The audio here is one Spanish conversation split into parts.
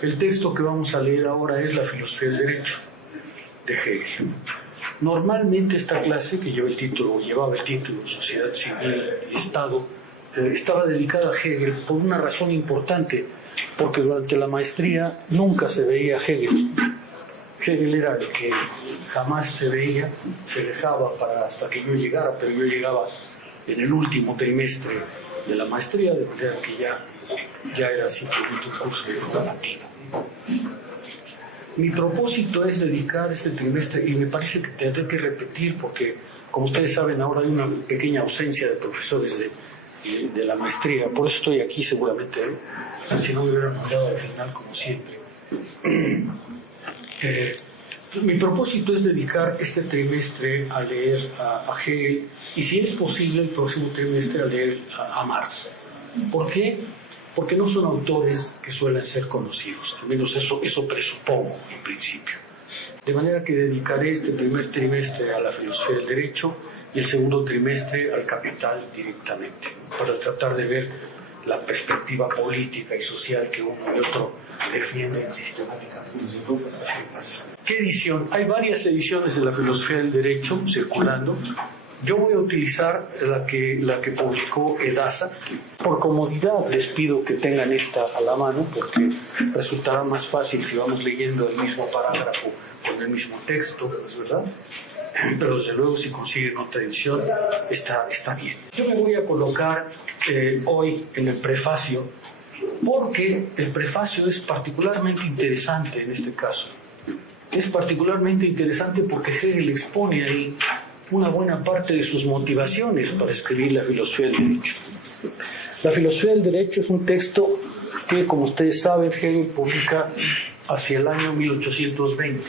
El texto que vamos a leer ahora es La filosofía del derecho, de Hegel. Normalmente esta clase, que llevaba el título Sociedad Civil y Estado, estaba dedicada a Hegel por una razón importante, porque durante la maestría nunca se veía a Hegel. Hegel era el que jamás se veía, se dejaba hasta que yo llegara, pero yo llegaba en el último trimestre de la maestría, de manera que ya era simplemente un curso de latina. Mi propósito es dedicar este trimestre, y me parece que tendré que repetir, porque como ustedes saben ahora hay una pequeña ausencia de profesores de la maestría, por eso estoy aquí seguramente, si no me hubieran mandado al final como siempre. Mi propósito es dedicar este trimestre a leer a Hegel y, si es posible, el próximo trimestre a leer a Marx. ¿Por qué? Porque no son autores que suelen ser conocidos, al menos eso presupongo en principio. De manera que dedicaré este primer trimestre a la filosofía del derecho y el segundo trimestre al capital directamente, para tratar de ver la perspectiva política y social que uno y otro defienden sistemáticamente. ¿Qué edición? Hay varias ediciones de la filosofía del derecho circulando. Yo voy a utilizar la que publicó Edasa. Por comodidad les pido que tengan esta a la mano, porque resultará más fácil si vamos leyendo el mismo parágrafo con el mismo texto, ¿es verdad? Pero desde luego si consiguen otra edición está bien. Yo me voy a colocar hoy en el prefacio, porque el prefacio es particularmente interesante en este caso. Es particularmente interesante porque Hegel expone ahí una buena parte de sus motivaciones para escribir la filosofía del derecho. La filosofía del derecho es un texto que, como ustedes saben, Hegel publica hacia el año 1820.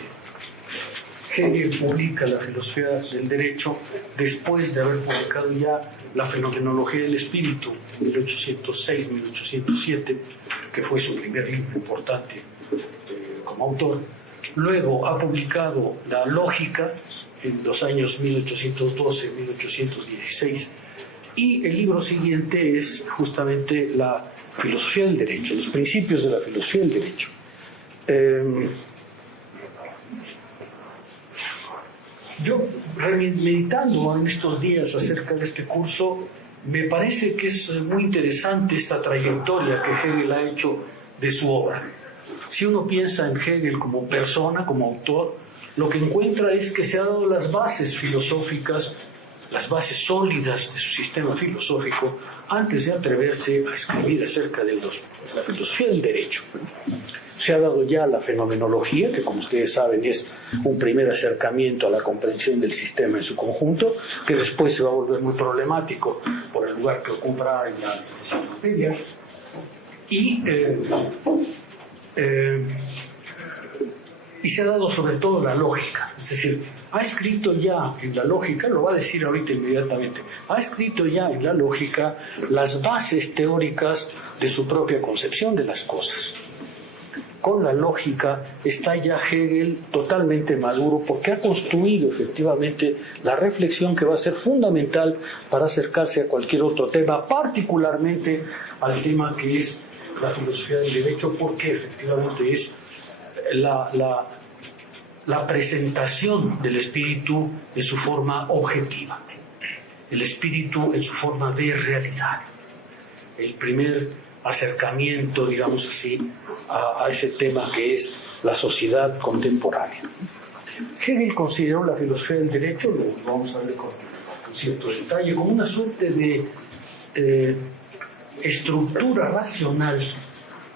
Hegel publica la filosofía del derecho después de haber publicado ya la fenomenología del espíritu en 1806-1807, que fue su primer libro importante como autor. Luego ha publicado la lógica en los años 1812-1816, y el libro siguiente es justamente la filosofía del derecho, los principios de la filosofía del derecho. Yo, meditando en estos días acerca de este curso, me parece que es muy interesante esta trayectoria que Hegel ha hecho de su obra. Si uno piensa en Hegel como persona, como autor, lo que encuentra es que se ha dado las bases filosóficas, las bases sólidas de su sistema filosófico, antes de atreverse a escribir acerca de la filosofía del derecho. Se ha dado ya la fenomenología, que como ustedes saben es un primer acercamiento a la comprensión del sistema en su conjunto, que después se va a volver muy problemático por el lugar que ocupará en la enciclopedia. Y se ha dado sobre todo la lógica, es decir, ha escrito ya en la lógica, lo va a decir ahorita inmediatamente, ha escrito ya en la lógica las bases teóricas de su propia concepción de las cosas. Con la lógica está ya Hegel totalmente maduro, porque ha construido efectivamente la reflexión que va a ser fundamental para acercarse a cualquier otro tema, particularmente al tema que es la filosofía del derecho, porque efectivamente es la presentación del espíritu en su forma objetiva, el espíritu en su forma de realidad, el primer acercamiento, digamos así, a ese tema que es la sociedad contemporánea. Hegel consideró la filosofía del derecho, lo vamos a ver con cierto detalle, como una suerte de estructura racional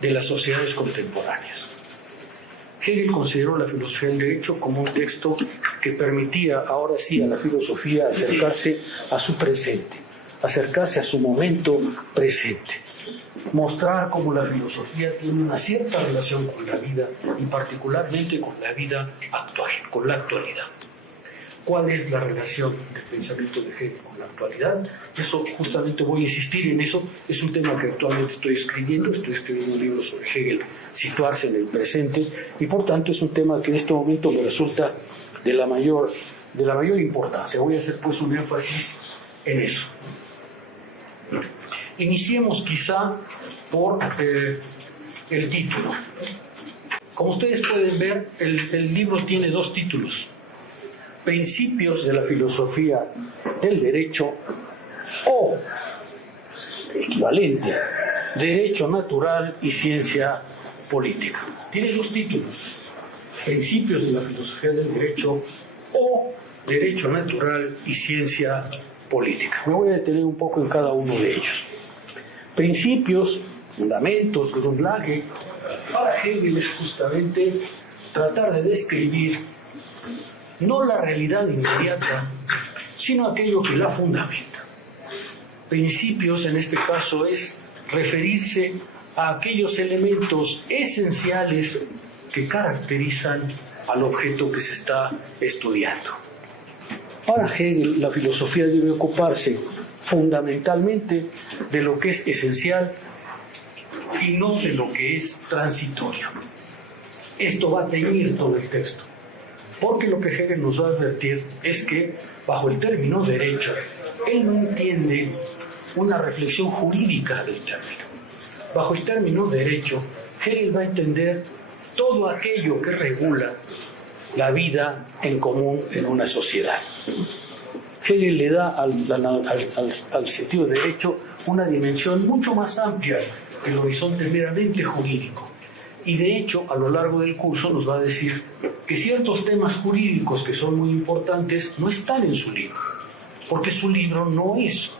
de las sociedades contemporáneas. Hegel consideró la filosofía del derecho como un texto que permitía ahora sí a la filosofía acercarse a su presente, acercarse a su momento presente, mostrar cómo la filosofía tiene una cierta relación con la vida y particularmente con la vida actual, con la actualidad. ¿Cuál es la relación del pensamiento de Hegel con la actualidad? Eso justamente voy a insistir en eso, es un tema que actualmente estoy escribiendo un libro sobre Hegel, situarse en el presente, y por tanto es un tema que en este momento me resulta de la mayor importancia. Voy a hacer pues un énfasis en eso. Iniciemos quizá por el título. Como ustedes pueden ver, el libro tiene dos títulos: Principios de la filosofía del derecho, o equivalente, Derecho natural y ciencia política. Tiene dos títulos: Principios de la filosofía del derecho o Derecho natural y ciencia política. Me voy a detener un poco en cada uno de ellos. Principios, fundamentos, Grundlage, para Hegel es justamente tratar de describir no la realidad inmediata, sino aquello que la fundamenta. Principios, en este caso, es referirse a aquellos elementos esenciales que caracterizan al objeto que se está estudiando. Para Hegel, la filosofía debe ocuparse fundamentalmente de lo que es esencial y no de lo que es transitorio. Esto va a teñir todo el texto, porque lo que Hegel nos va a advertir es que, bajo el término derecho, él no entiende una reflexión jurídica del término. Bajo el término derecho, Hegel va a entender todo aquello que regula la vida en común en una sociedad. Hegel le da al sentido de derecho una dimensión mucho más amplia que el horizonte meramente jurídico. Y de hecho, a lo largo del curso nos va a decir que ciertos temas jurídicos que son muy importantes no están en su libro, porque su libro no es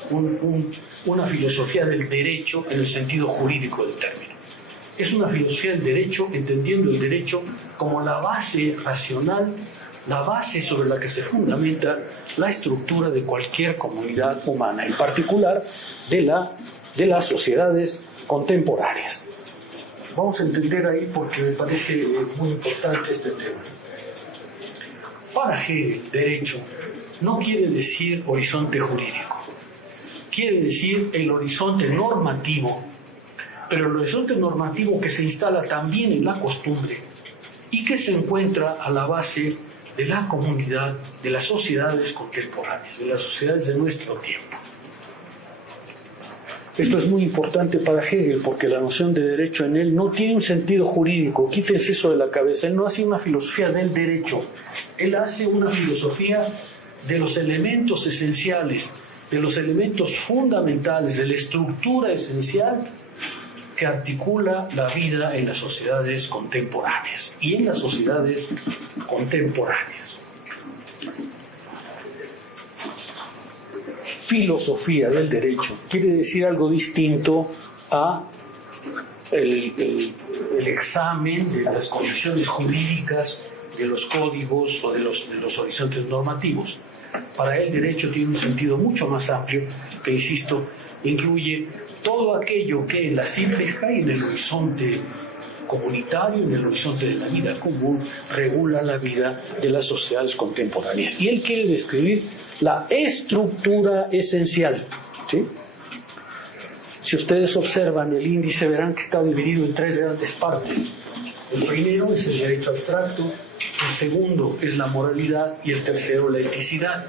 una filosofía del derecho en el sentido jurídico del término. Es una filosofía del derecho, entendiendo el derecho como la base racional, la base sobre la que se fundamenta la estructura de cualquier comunidad humana, en particular de las sociedades contemporáneas. Vamos a entender ahí porque me parece muy importante este tema. Para Hegel, derecho no quiere decir horizonte jurídico, quiere decir el horizonte normativo, pero el horizonte normativo que se instala también en la costumbre y que se encuentra a la base de la comunidad, de las sociedades contemporáneas, de las sociedades de nuestro tiempo. Esto es muy importante para Hegel porque la noción de derecho en él no tiene un sentido jurídico. Quítense eso de la cabeza. Él no hace una filosofía del derecho. Él hace una filosofía de los elementos esenciales, de los elementos fundamentales, de la estructura esencial que articula la vida en las sociedades contemporáneas y en las sociedades contemporáneas. Filosofía del derecho quiere decir algo distinto a el examen de las condiciones jurídicas, de los códigos o de los horizontes normativos. Para él, derecho tiene un sentido mucho más amplio que, insisto, incluye todo aquello que en la síntesa y en el horizonte comunitario, en el horizonte de la vida común, regula la vida de las sociedades contemporáneas. Y él quiere describir la estructura esencial, ¿sí? Si ustedes observan el índice, verán que está dividido en tres grandes partes. El primero es el derecho abstracto, el segundo es la moralidad y el tercero la eticidad.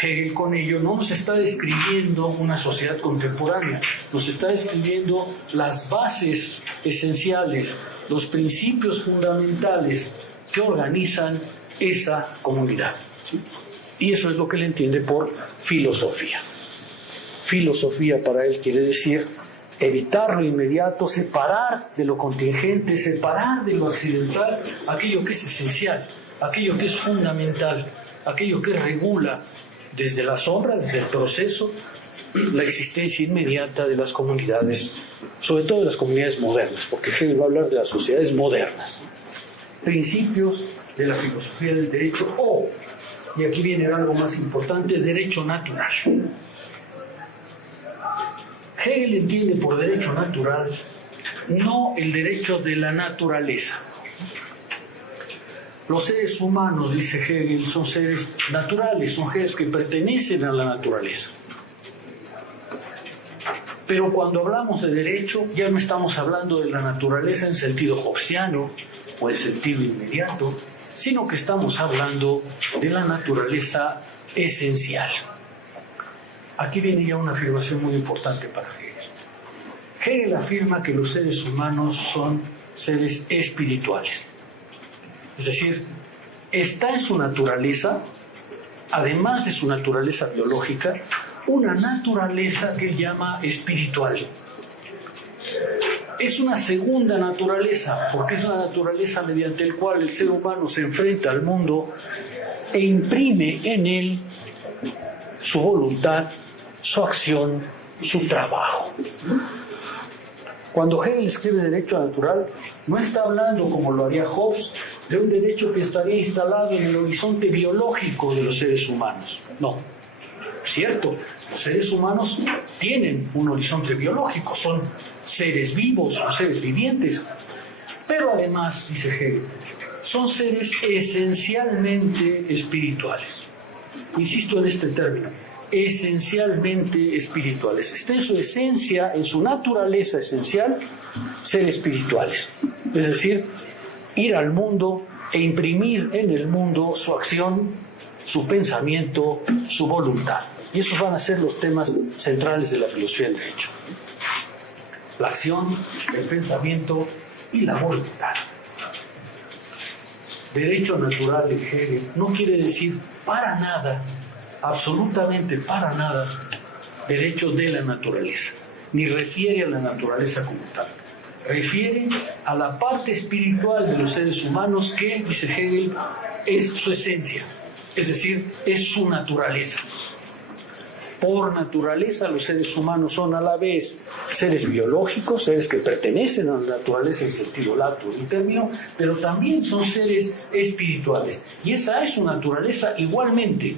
Hegel con ello no nos está describiendo una sociedad contemporánea, nos está describiendo las bases esenciales, los principios fundamentales que organizan esa comunidad, ¿sí? Y eso es lo que él entiende por filosofía. Filosofía para él quiere decir evitar lo inmediato, separar de lo contingente, separar de lo accidental aquello que es esencial, aquello que es fundamental, aquello que regula desde la sombra, desde el proceso, la existencia inmediata de las comunidades, sobre todo de las comunidades modernas, porque Hegel va a hablar de las sociedades modernas. Principios de la filosofía del derecho o, y aquí viene algo más importante, derecho natural. Hegel entiende por derecho natural no el derecho de la naturaleza. Los seres humanos, dice Hegel, son seres naturales, son seres que pertenecen a la naturaleza. Pero cuando hablamos de derecho, ya no estamos hablando de la naturaleza en sentido hobbesiano o en sentido inmediato, sino que estamos hablando de la naturaleza esencial. Aquí viene ya una afirmación muy importante para Hegel. Hegel afirma que los seres humanos son seres espirituales. Es decir, está en su naturaleza, además de su naturaleza biológica, una naturaleza que él llama espiritual. Es una segunda naturaleza, porque es una naturaleza mediante la cual el ser humano se enfrenta al mundo e imprime en él su voluntad, su acción, su trabajo. Cuando Hegel escribe derecho natural, no está hablando, como lo haría Hobbes, de un derecho que estaría instalado en el horizonte biológico de los seres humanos. No. Cierto, los seres humanos tienen un horizonte biológico, son seres vivos, son seres vivientes, pero además, dice Hegel, son seres esencialmente espirituales. Insisto en este término, esencialmente espirituales. Está en su esencia, en su naturaleza esencial, ser espirituales. Es decir, ir al mundo e imprimir en el mundo su acción, su pensamiento, su voluntad. Y esos van a ser los temas centrales de la filosofía del derecho. La acción, el pensamiento y la voluntad. Derecho natural en Hegel no quiere decir para nada, absolutamente para nada, derecho de la naturaleza, ni refiere a la naturaleza como tal. Refiere a la parte espiritual de los seres humanos que, dice Hegel, es su esencia, es decir, es su naturaleza. Por naturaleza los seres humanos son a la vez seres biológicos, seres que pertenecen a la naturaleza en sentido lato del término, pero también son seres espirituales. Y esa es su naturaleza igualmente.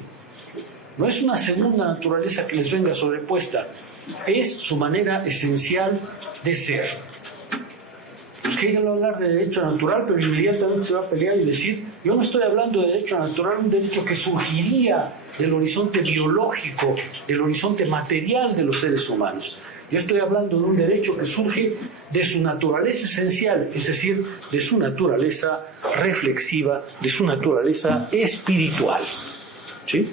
No es una segunda naturaleza que les venga sobrepuesta, es su manera esencial de ser. Hegel va a hablar de derecho natural, pero inmediatamente se va a pelear y decir, yo no estoy hablando de derecho natural, un derecho que surgiría del horizonte biológico, del horizonte material de los seres humanos. Yo estoy hablando de un derecho que surge de su naturaleza esencial, es decir, de su naturaleza reflexiva, de su naturaleza espiritual. ¿Sí?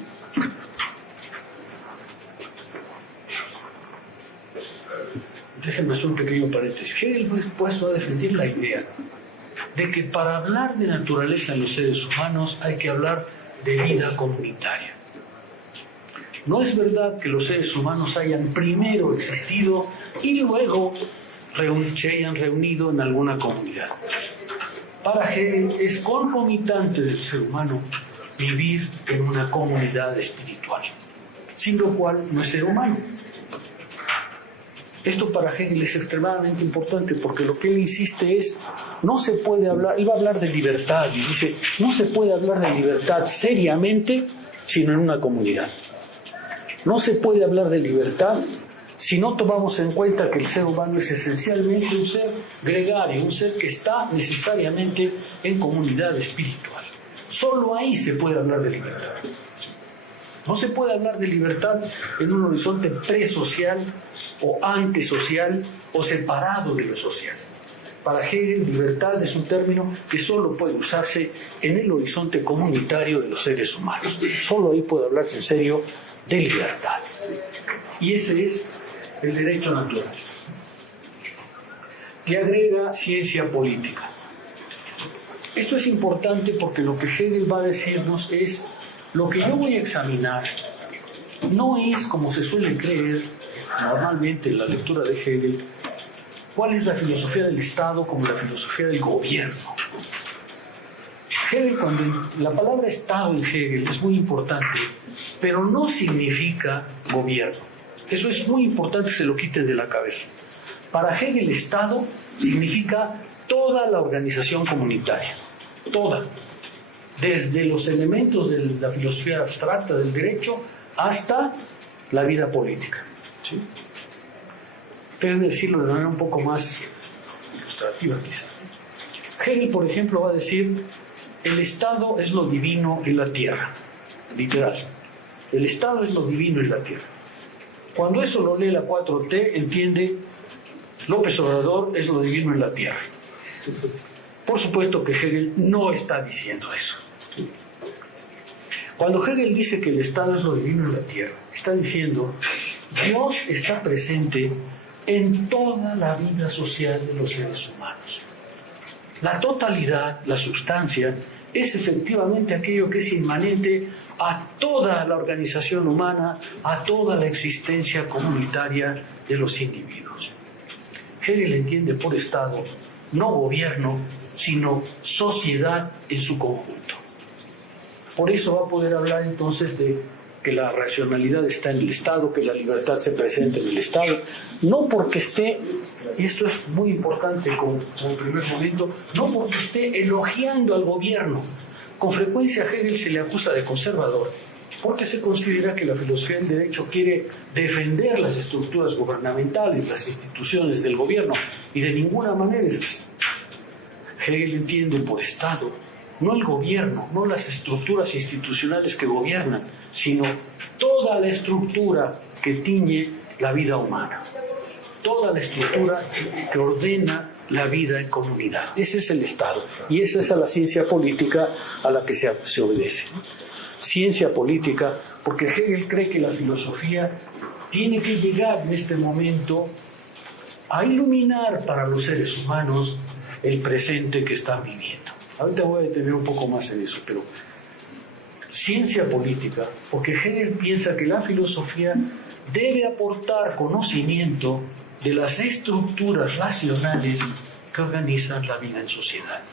Déjenme hacer un pequeño paréntesis. Hegel pues va a defender la idea de que para hablar de naturaleza en los seres humanos hay que hablar de vida comunitaria. No es verdad que los seres humanos hayan primero existido y luego se hayan reunido en alguna comunidad. Para Hegel es concomitante del ser humano vivir en una comunidad espiritual, sin lo cual no es ser humano. Esto para Hegel es extremadamente importante porque lo que él insiste es, no se puede hablar, él va a hablar de libertad y dice, no se puede hablar de libertad seriamente sino en una comunidad. No se puede hablar de libertad si no tomamos en cuenta que el ser humano es esencialmente un ser gregario, un ser que está necesariamente en comunidad espiritual. Solo ahí se puede hablar de libertad. No se puede hablar de libertad en un horizonte presocial o antisocial o separado de lo social. Para Hegel, libertad es un término que solo puede usarse en el horizonte comunitario de los seres humanos. Solo ahí puede hablarse en serio de libertad. Y ese es el derecho natural. Y agrega ciencia política. Esto es importante porque lo que Hegel va a decirnos es lo que yo voy a examinar no es, como se suele creer normalmente en la lectura de Hegel, cuál es la filosofía del Estado como la filosofía del gobierno. Hegel, cuando la palabra Estado en Hegel es muy importante, pero no significa gobierno. Eso es muy importante que se lo quiten de la cabeza. Para Hegel, Estado significa toda la organización comunitaria, toda. Desde los elementos de la filosofía abstracta del derecho hasta la vida política. ¿Sí? Pero decirlo de manera un poco más ilustrativa quizá. Hegel, por ejemplo, va a decir, el Estado es lo divino en la tierra, literal. El Estado es lo divino en la tierra. Cuando eso lo lee la 4T, entiende, López Obrador es lo divino en la tierra. Por supuesto que Hegel no está diciendo eso. Cuando Hegel dice que el Estado es lo divino en la tierra, está diciendo, Dios está presente en toda la vida social de los seres humanos. La totalidad, la sustancia, es efectivamente aquello que es inmanente a toda la organización humana, a toda la existencia comunitaria de los individuos. Hegel entiende por Estado no gobierno, sino sociedad en su conjunto. Por eso va a poder hablar entonces de que la racionalidad está en el Estado, que la libertad se presenta en el Estado, no porque esté, y esto es muy importante como primer momento, no porque esté elogiando al gobierno. Con frecuencia a Hegel se le acusa de conservador, porque se considera que la filosofía del derecho quiere defender las estructuras gubernamentales, las instituciones del gobierno, y de ninguna manera es así. Hegel entiende por Estado no el gobierno, no las estructuras institucionales que gobiernan, sino toda la estructura que tiñe la vida humana, toda la estructura que ordena la vida en comunidad. Ese es el Estado, y esa es la ciencia política a la que se obedece. Ciencia política, porque Hegel cree que la filosofía tiene que llegar en este momento a iluminar para los seres humanos el presente que están viviendo. Ahorita voy a detener un poco más en eso, pero ciencia política, porque Hegel piensa que la filosofía debe aportar conocimiento de las estructuras racionales que organizan la vida en sociedad.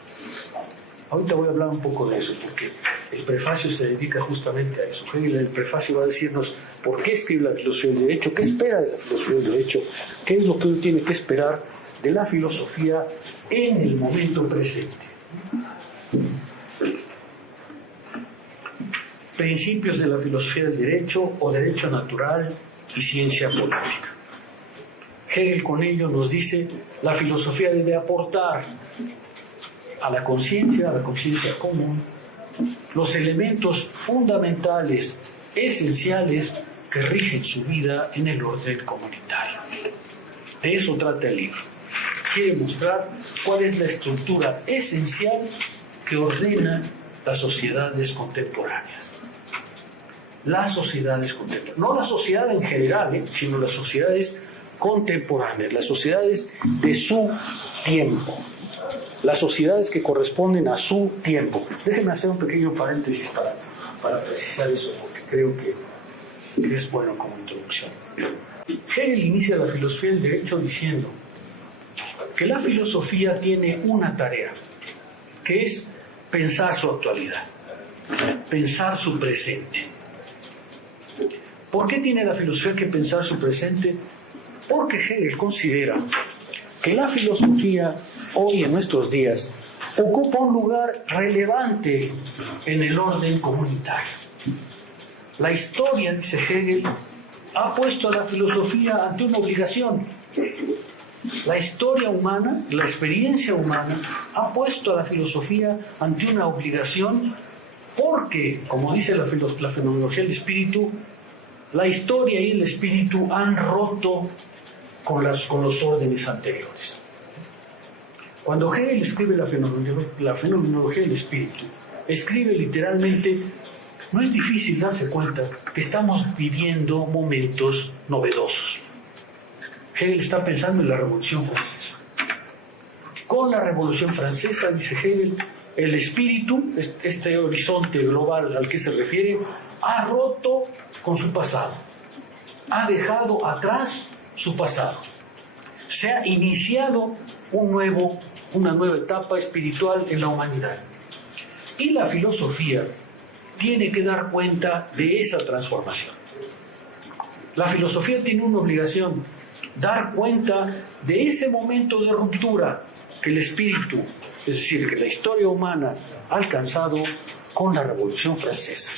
Ahorita voy a hablar un poco de eso, porque el prefacio se dedica justamente a eso. Hegel en el prefacio va a decirnos por qué escribe la filosofía del derecho, qué espera de la filosofía del derecho, qué es lo que uno tiene que esperar de la filosofía en el momento presente. Principios de la filosofía del derecho o derecho natural y ciencia política. Hegel con ello nos dice, la filosofía debe aportar a la conciencia común, los elementos fundamentales, esenciales que rigen su vida en el orden comunitario. De eso trata el libro. Quiere mostrar cuál es la estructura esencial que ordena las sociedades contemporáneas. Las sociedades contemporáneas. No la sociedad en general, sino las sociedades contemporáneas, las sociedades de su tiempo. Las sociedades que corresponden a su tiempo. Déjenme hacer un pequeño paréntesis para precisar eso, porque creo que es bueno como introducción. Hegel inicia la filosofía del derecho diciendo que la filosofía tiene una tarea, que es pensar su actualidad, pensar su presente. ¿Por qué tiene la filosofía que pensar su presente? Porque Hegel considera que la filosofía hoy en nuestros días ocupa un lugar relevante en el orden comunitario. La historia, dice Hegel, ha puesto a la filosofía ante una obligación. La historia humana, la experiencia humana, ha puesto a la filosofía ante una obligación porque, como dice la fenomenología del espíritu, la historia y el espíritu han roto con los órdenes anteriores. Cuando Hegel escribe la fenomenología del espíritu, escribe literalmente, no es difícil darse cuenta que estamos viviendo momentos novedosos. Hegel está pensando en la Revolución Francesa. Con la Revolución Francesa, dice Hegel, el espíritu, este horizonte global al que se refiere, ha roto con su pasado, ha dejado atrás su pasado. Se ha iniciado una nueva etapa espiritual en la humanidad. Y la filosofía tiene que dar cuenta de esa transformación. La filosofía tiene una obligación, dar cuenta de ese momento de ruptura que el espíritu, es decir, que la historia humana ha alcanzado con la Revolución Francesa.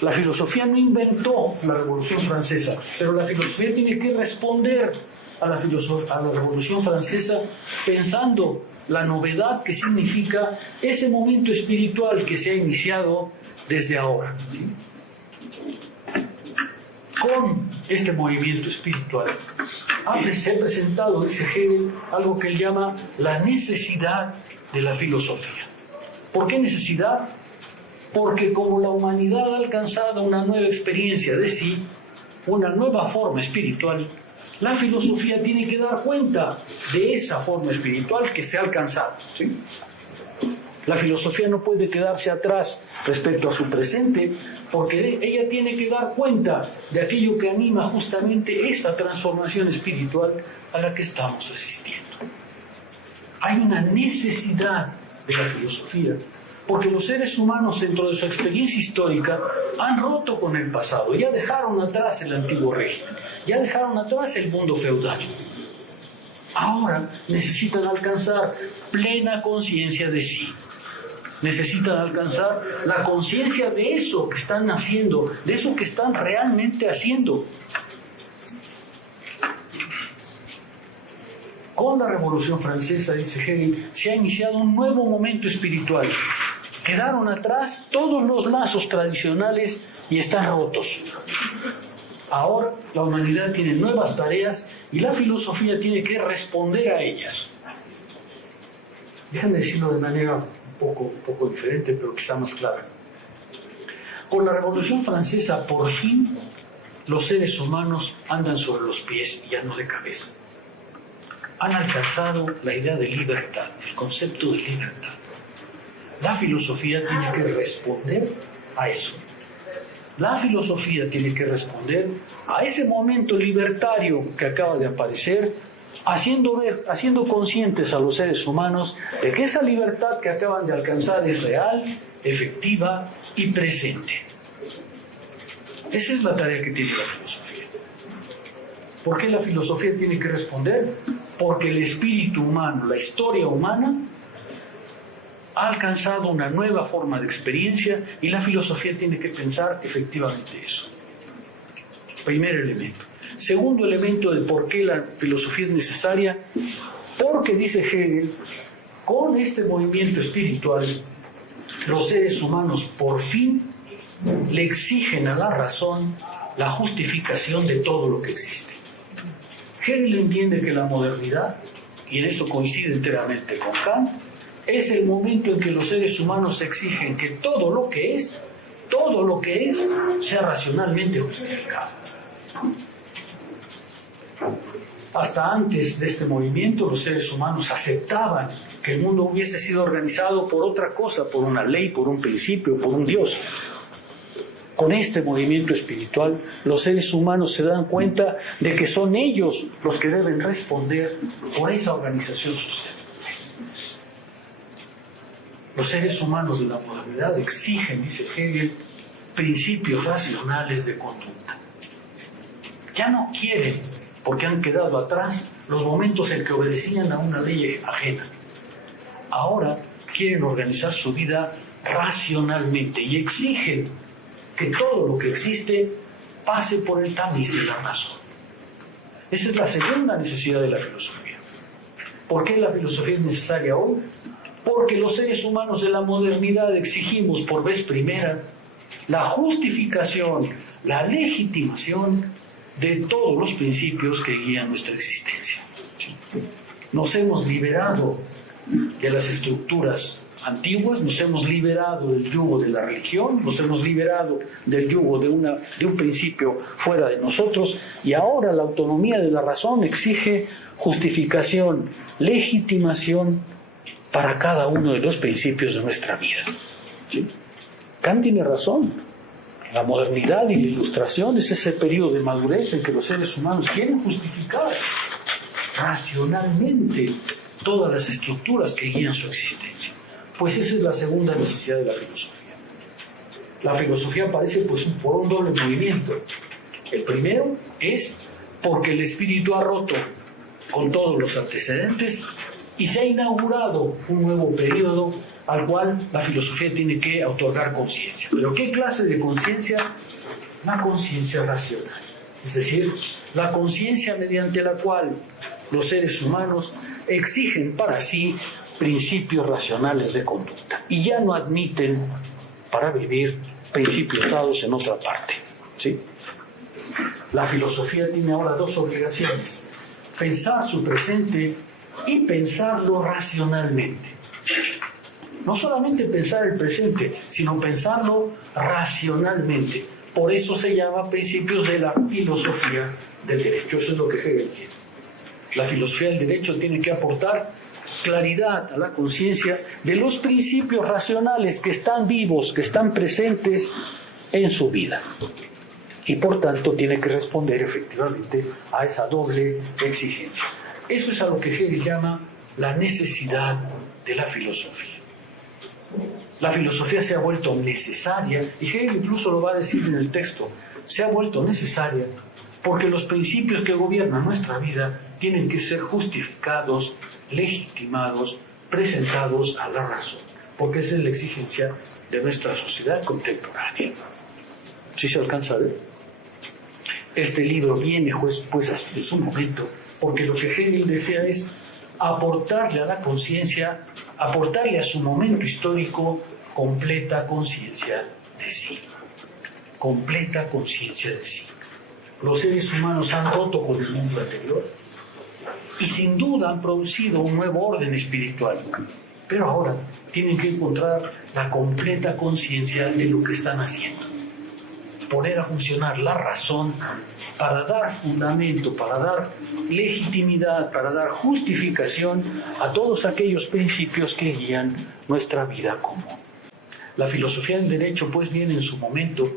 La filosofía no inventó la Revolución Francesa, pero la filosofía tiene que responder a la Revolución Francesa pensando la novedad que significa ese momento espiritual que se ha iniciado desde ahora. Con este movimiento espiritual se ha presentado, dice Hegel, algo que él llama la necesidad de la filosofía. ¿Por qué necesidad? Porque como la humanidad ha alcanzado una nueva experiencia de sí, una nueva forma espiritual, La filosofía tiene que dar cuenta de esa forma espiritual que se ha alcanzado, ¿sí? La filosofía no puede quedarse atrás respecto a su presente, porque ella tiene que dar cuenta de aquello que anima justamente esta transformación espiritual a la que estamos asistiendo. Hay una necesidad de la filosofía, porque los seres humanos, dentro de su experiencia histórica, han roto con el pasado, ya dejaron atrás el antiguo régimen, ya dejaron atrás el mundo feudal. Ahora necesitan alcanzar plena conciencia de sí. Necesitan alcanzar la conciencia de eso que están haciendo, de eso que están realmente haciendo. Con la Revolución Francesa, dice Hegel, se ha iniciado un nuevo momento espiritual. Quedaron atrás todos los lazos tradicionales y están rotos. Ahora la humanidad tiene nuevas tareas y la filosofía tiene que responder a ellas. Déjame decirlo de manera un poco diferente, pero quizá más clara. Con la Revolución Francesa, por fin, los seres humanos andan sobre los pies y ya no de cabeza. Han alcanzado la idea de libertad, el concepto de libertad. La filosofía tiene que responder a eso. La filosofía tiene que responder a ese momento libertario que acaba de aparecer, haciendo conscientes a los seres humanos de que esa libertad que acaban de alcanzar es real, efectiva y presente. Esa es la tarea que tiene la filosofía. ¿Por qué la filosofía tiene que responder? Porque el espíritu humano, la historia humana, ha alcanzado una nueva forma de experiencia y la filosofía tiene que pensar efectivamente eso. Primer elemento. Segundo elemento de por qué la filosofía es necesaria, porque, dice Hegel, con este movimiento espiritual, los seres humanos por fin le exigen a la razón la justificación de todo lo que existe. Hegel entiende que la modernidad, y en esto coincide enteramente con Kant, es el momento en que los seres humanos exigen que todo lo que es, sea racionalmente justificado. Hasta antes de este movimiento, los seres humanos aceptaban que el mundo hubiese sido organizado por otra cosa, por una ley, por un principio, por un Dios. Con este movimiento espiritual, los seres humanos se dan cuenta de que son ellos los que deben responder por esa organización social. Los seres humanos de la modernidad exigen, dice Hegel, principios racionales de conducta. Ya no quieren, porque han quedado atrás, los momentos en que obedecían a una ley ajena. Ahora quieren organizar su vida racionalmente y exigen que todo lo que existe pase por el tamiz de la razón. Esa es la segunda necesidad de la filosofía. ¿Por qué la filosofía es necesaria hoy? Porque los seres humanos de la modernidad exigimos por vez primera la justificación, la legitimación de todos los principios que guían nuestra existencia. Nos hemos liberado de las estructuras antiguas, nos hemos liberado del yugo de la religión, nos hemos liberado del yugo de un principio fuera de nosotros, y ahora la autonomía de la razón exige justificación, legitimación para cada uno de los principios de nuestra vida. ¿Sí? Kant tiene razón. La modernidad y la ilustración es ese periodo de madurez en que los seres humanos quieren justificar racionalmente todas las estructuras que guían su existencia. Pues esa es la segunda necesidad de la filosofía. La filosofía aparece por un doble movimiento. El primero es porque el espíritu ha roto con todos los antecedentes y se ha inaugurado un nuevo periodo al cual la filosofía tiene que otorgar conciencia. ¿Pero qué clase de conciencia? La conciencia racional. Es decir, la conciencia mediante la cual los seres humanos exigen para sí principios racionales de conducta y ya no admiten para vivir principios dados en otra parte. ¿Sí? La filosofía tiene ahora dos obligaciones: pensar su presente y pensarlo racionalmente. No solamente pensar el presente, sino pensarlo racionalmente. Por eso se llama principios de la filosofía del derecho. Eso es lo que Hegel quiere. La filosofía del derecho tiene que aportar claridad a la conciencia de los principios racionales que están vivos, que están presentes en su vida. Y por tanto tiene que responder efectivamente a esa doble exigencia. Eso es a lo que Hegel llama la necesidad de la filosofía. La filosofía se ha vuelto necesaria, y Hegel incluso lo va a decir en el texto, se ha vuelto necesaria porque los principios que gobiernan nuestra vida tienen que ser justificados, legitimados, presentados a la razón, porque esa es la exigencia de nuestra sociedad contemporánea. ¿Sí se alcanza a ver? Este libro viene pues hasta su momento, porque lo que Hegel desea es aportarle a la conciencia, aportarle a su momento histórico completa conciencia de sí. Completa conciencia de sí. Los seres humanos han roto con el mundo anterior y sin duda han producido un nuevo orden espiritual. Pero ahora tienen que encontrar la completa conciencia de lo que están haciendo. Poner a funcionar la razón para dar fundamento, para dar legitimidad, para dar justificación a todos aquellos principios que guían nuestra vida común. La filosofía del derecho pues viene en su momento,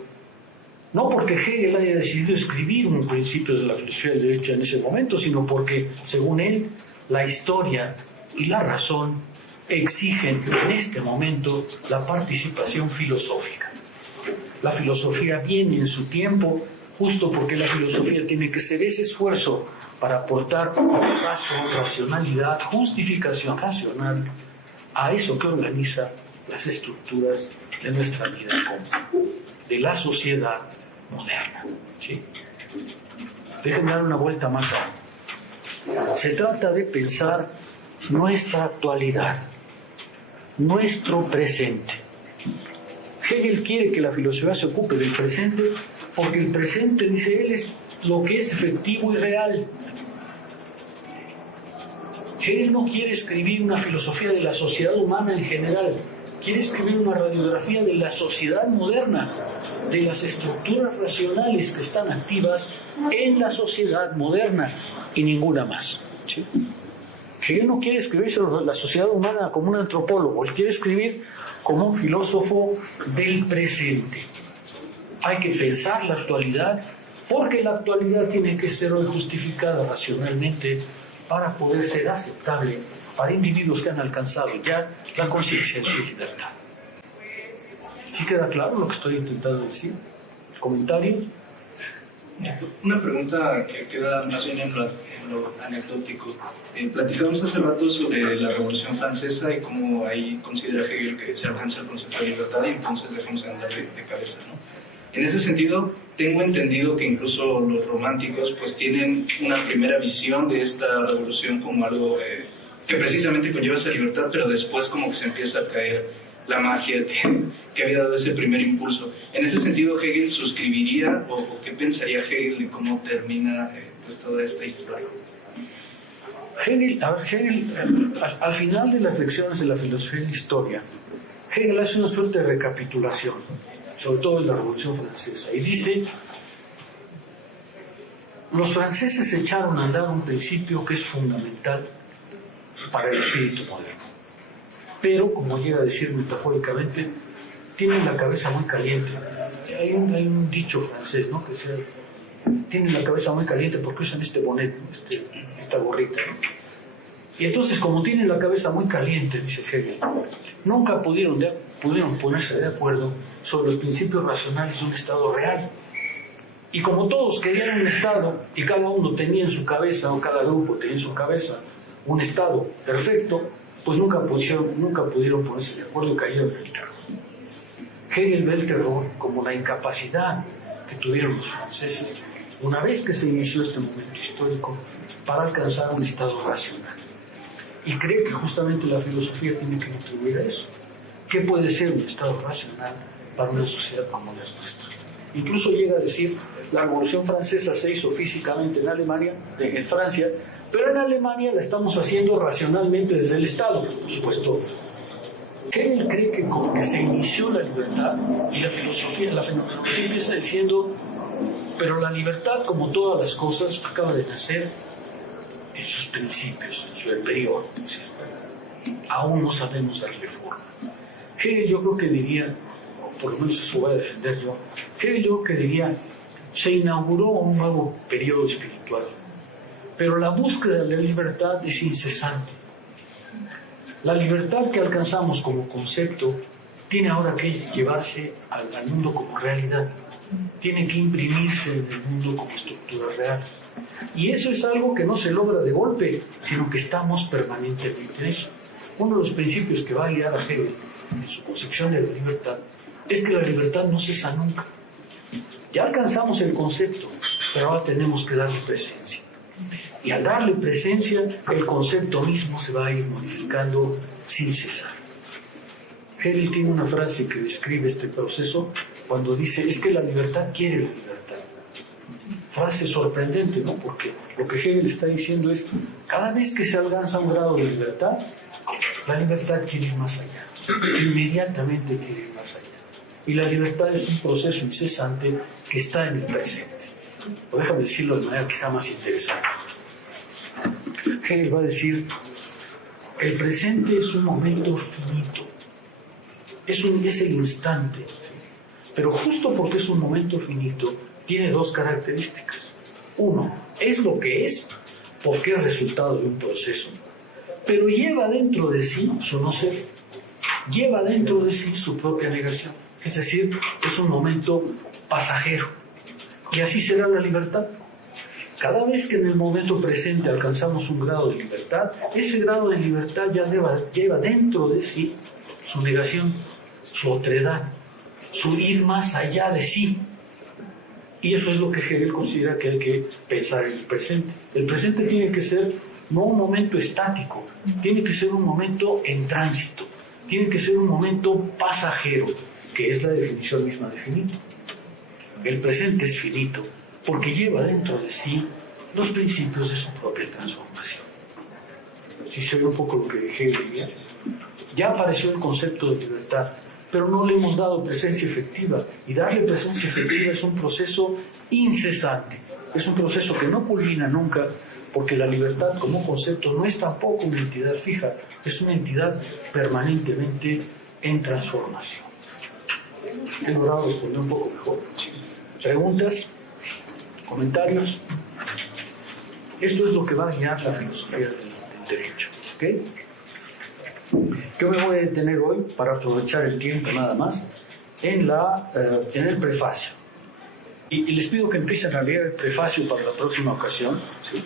no porque Hegel haya decidido escribir un principio de la filosofía del derecho en ese momento, sino porque, según él, la historia y la razón exigen en este momento la participación filosófica. La filosofía viene en su tiempo justo porque la filosofía tiene que ser ese esfuerzo para aportar racionalidad, justificación racional a eso que organiza las estructuras de nuestra vida común, de la sociedad moderna. ¿Sí? Déjenme dar una vuelta más allá. Se trata de pensar nuestra actualidad, nuestro presente. Hegel quiere que la filosofía se ocupe del presente porque el presente, dice él, es lo que es efectivo y real. Hegel no quiere escribir una filosofía de la sociedad humana en general, quiere escribir una radiografía de la sociedad moderna, de las estructuras racionales que están activas en la sociedad moderna y ninguna más. ¿Sí? Hegel no quiere escribir sobre la sociedad humana como un antropólogo, él quiere escribir como un filósofo del presente. Hay que pensar la actualidad, porque la actualidad tiene que ser hoy justificada racionalmente para poder ser aceptable para individuos que han alcanzado ya la conciencia de su libertad. ¿Sí queda claro lo que estoy intentando decir? ¿Comentario? Una pregunta que queda más bien en lo anecdótico. Platicamos hace rato sobre la Revolución Francesa y cómo ahí considera Hegel que se alcanza el concepto de libertad y entonces dejamos de andar de cabeza, ¿no? En ese sentido, tengo entendido que incluso los románticos pues tienen una primera visión de esta revolución como algo que precisamente conlleva esa libertad, pero después como que se empieza a caer la magia que había dado ese primer impulso. En ese sentido, ¿Hegel suscribiría o qué pensaría Hegel de cómo termina pues toda esta historia? Hegel, al final de las lecciones de la filosofía y la historia, Hegel hace una suerte de recapitulación, sobre todo en la Revolución Francesa, y dice: los franceses echaron a andar un principio que es fundamental para el espíritu moderno, pero, como llega a decir metafóricamente, tienen la cabeza muy caliente. Hay un dicho francés, ¿no?, que dice: tienen la cabeza muy caliente porque usan este bonnet, esta gorrita, ¿no? Y entonces, como tienen la cabeza muy caliente, dice Hegel, nunca pudieron ponerse de acuerdo sobre los principios racionales de un Estado real. Y como todos querían un Estado, y cada uno tenía en su cabeza, o cada grupo tenía en su cabeza, un Estado perfecto, pues nunca pudieron ponerse de acuerdo y cayeron en el terror. Hegel ve el terror como la incapacidad que tuvieron los franceses, una vez que se inició este momento histórico, para alcanzar un Estado racional. Y cree que justamente la filosofía tiene que contribuir a eso. ¿Qué puede ser un Estado racional para una sociedad como la nuestra? Incluso llega a decir: la Revolución Francesa se hizo físicamente en Alemania, en Francia, pero en Alemania la estamos haciendo racionalmente desde el Estado. Por supuesto, Hegel cree que como que se inició la libertad y la filosofía, la fenomenología empieza diciendo, pero la libertad, como todas las cosas, acaba de nacer en sus principios, en su embrión, ¿cierto? Aún no sabemos darle forma. Hegel yo creo que diría, o por lo menos eso voy a defender yo, Hegel yo creo que diría, se inauguró un nuevo periodo espiritual, pero la búsqueda de la libertad es incesante. La libertad que alcanzamos como concepto tiene ahora que llevarse al mundo como realidad, tiene que imprimirse en el mundo como estructuras reales. Y eso es algo que no se logra de golpe, sino que estamos permanentemente en eso. Uno de los principios que va a guiar a Hegel en su concepción de la libertad es que la libertad no cesa nunca. Ya alcanzamos el concepto, pero ahora tenemos que darle presencia. Y al darle presencia, el concepto mismo se va a ir modificando sin cesar. Hegel tiene una frase que describe este proceso cuando dice, es que la libertad quiere la libertad. Frase sorprendente, ¿no? Porque lo que Hegel está diciendo es, cada vez que se alcanza un grado de libertad, la libertad quiere ir más allá. Inmediatamente quiere ir más allá. Y la libertad es un proceso incesante que está en el presente. O déjame decirlo de manera quizá más interesante. Hegel va a decir, el presente es un momento finito. Es el instante. Pero justo porque es un momento finito, tiene dos características. Uno, es lo que es, porque es resultado de un proceso. Pero lleva dentro de sí su no ser. Lleva dentro de sí su propia negación. Es decir, es un momento pasajero. Y así será la libertad. Cada vez que en el momento presente alcanzamos un grado de libertad, ese grado de libertad ya lleva dentro de sí su negación, su otredad, su ir más allá de sí. Y eso es lo que Hegel considera que hay que pensar en el presente. El presente tiene que ser no un momento estático, tiene que ser un momento en tránsito, tiene que ser un momento pasajero, que es la definición misma de finito. El presente es finito porque lleva dentro de sí los principios de su propia transformación. Si se ve un poco lo que dije ya apareció el concepto de libertad, pero no le hemos dado presencia efectiva, y darle presencia efectiva es un proceso incesante, es un proceso que no culmina nunca, porque la libertad como concepto no es tampoco una entidad fija, es una entidad permanentemente en transformación. He logrado responder un poco mejor. ¿Preguntas? ¿Comentarios? Esto es lo que va a guiar la filosofía del derecho. ¿Okay? Yo me voy a detener hoy, para aprovechar el tiempo nada más, en el prefacio. Y les pido que empiecen a leer el prefacio para la próxima ocasión. ¿Sí?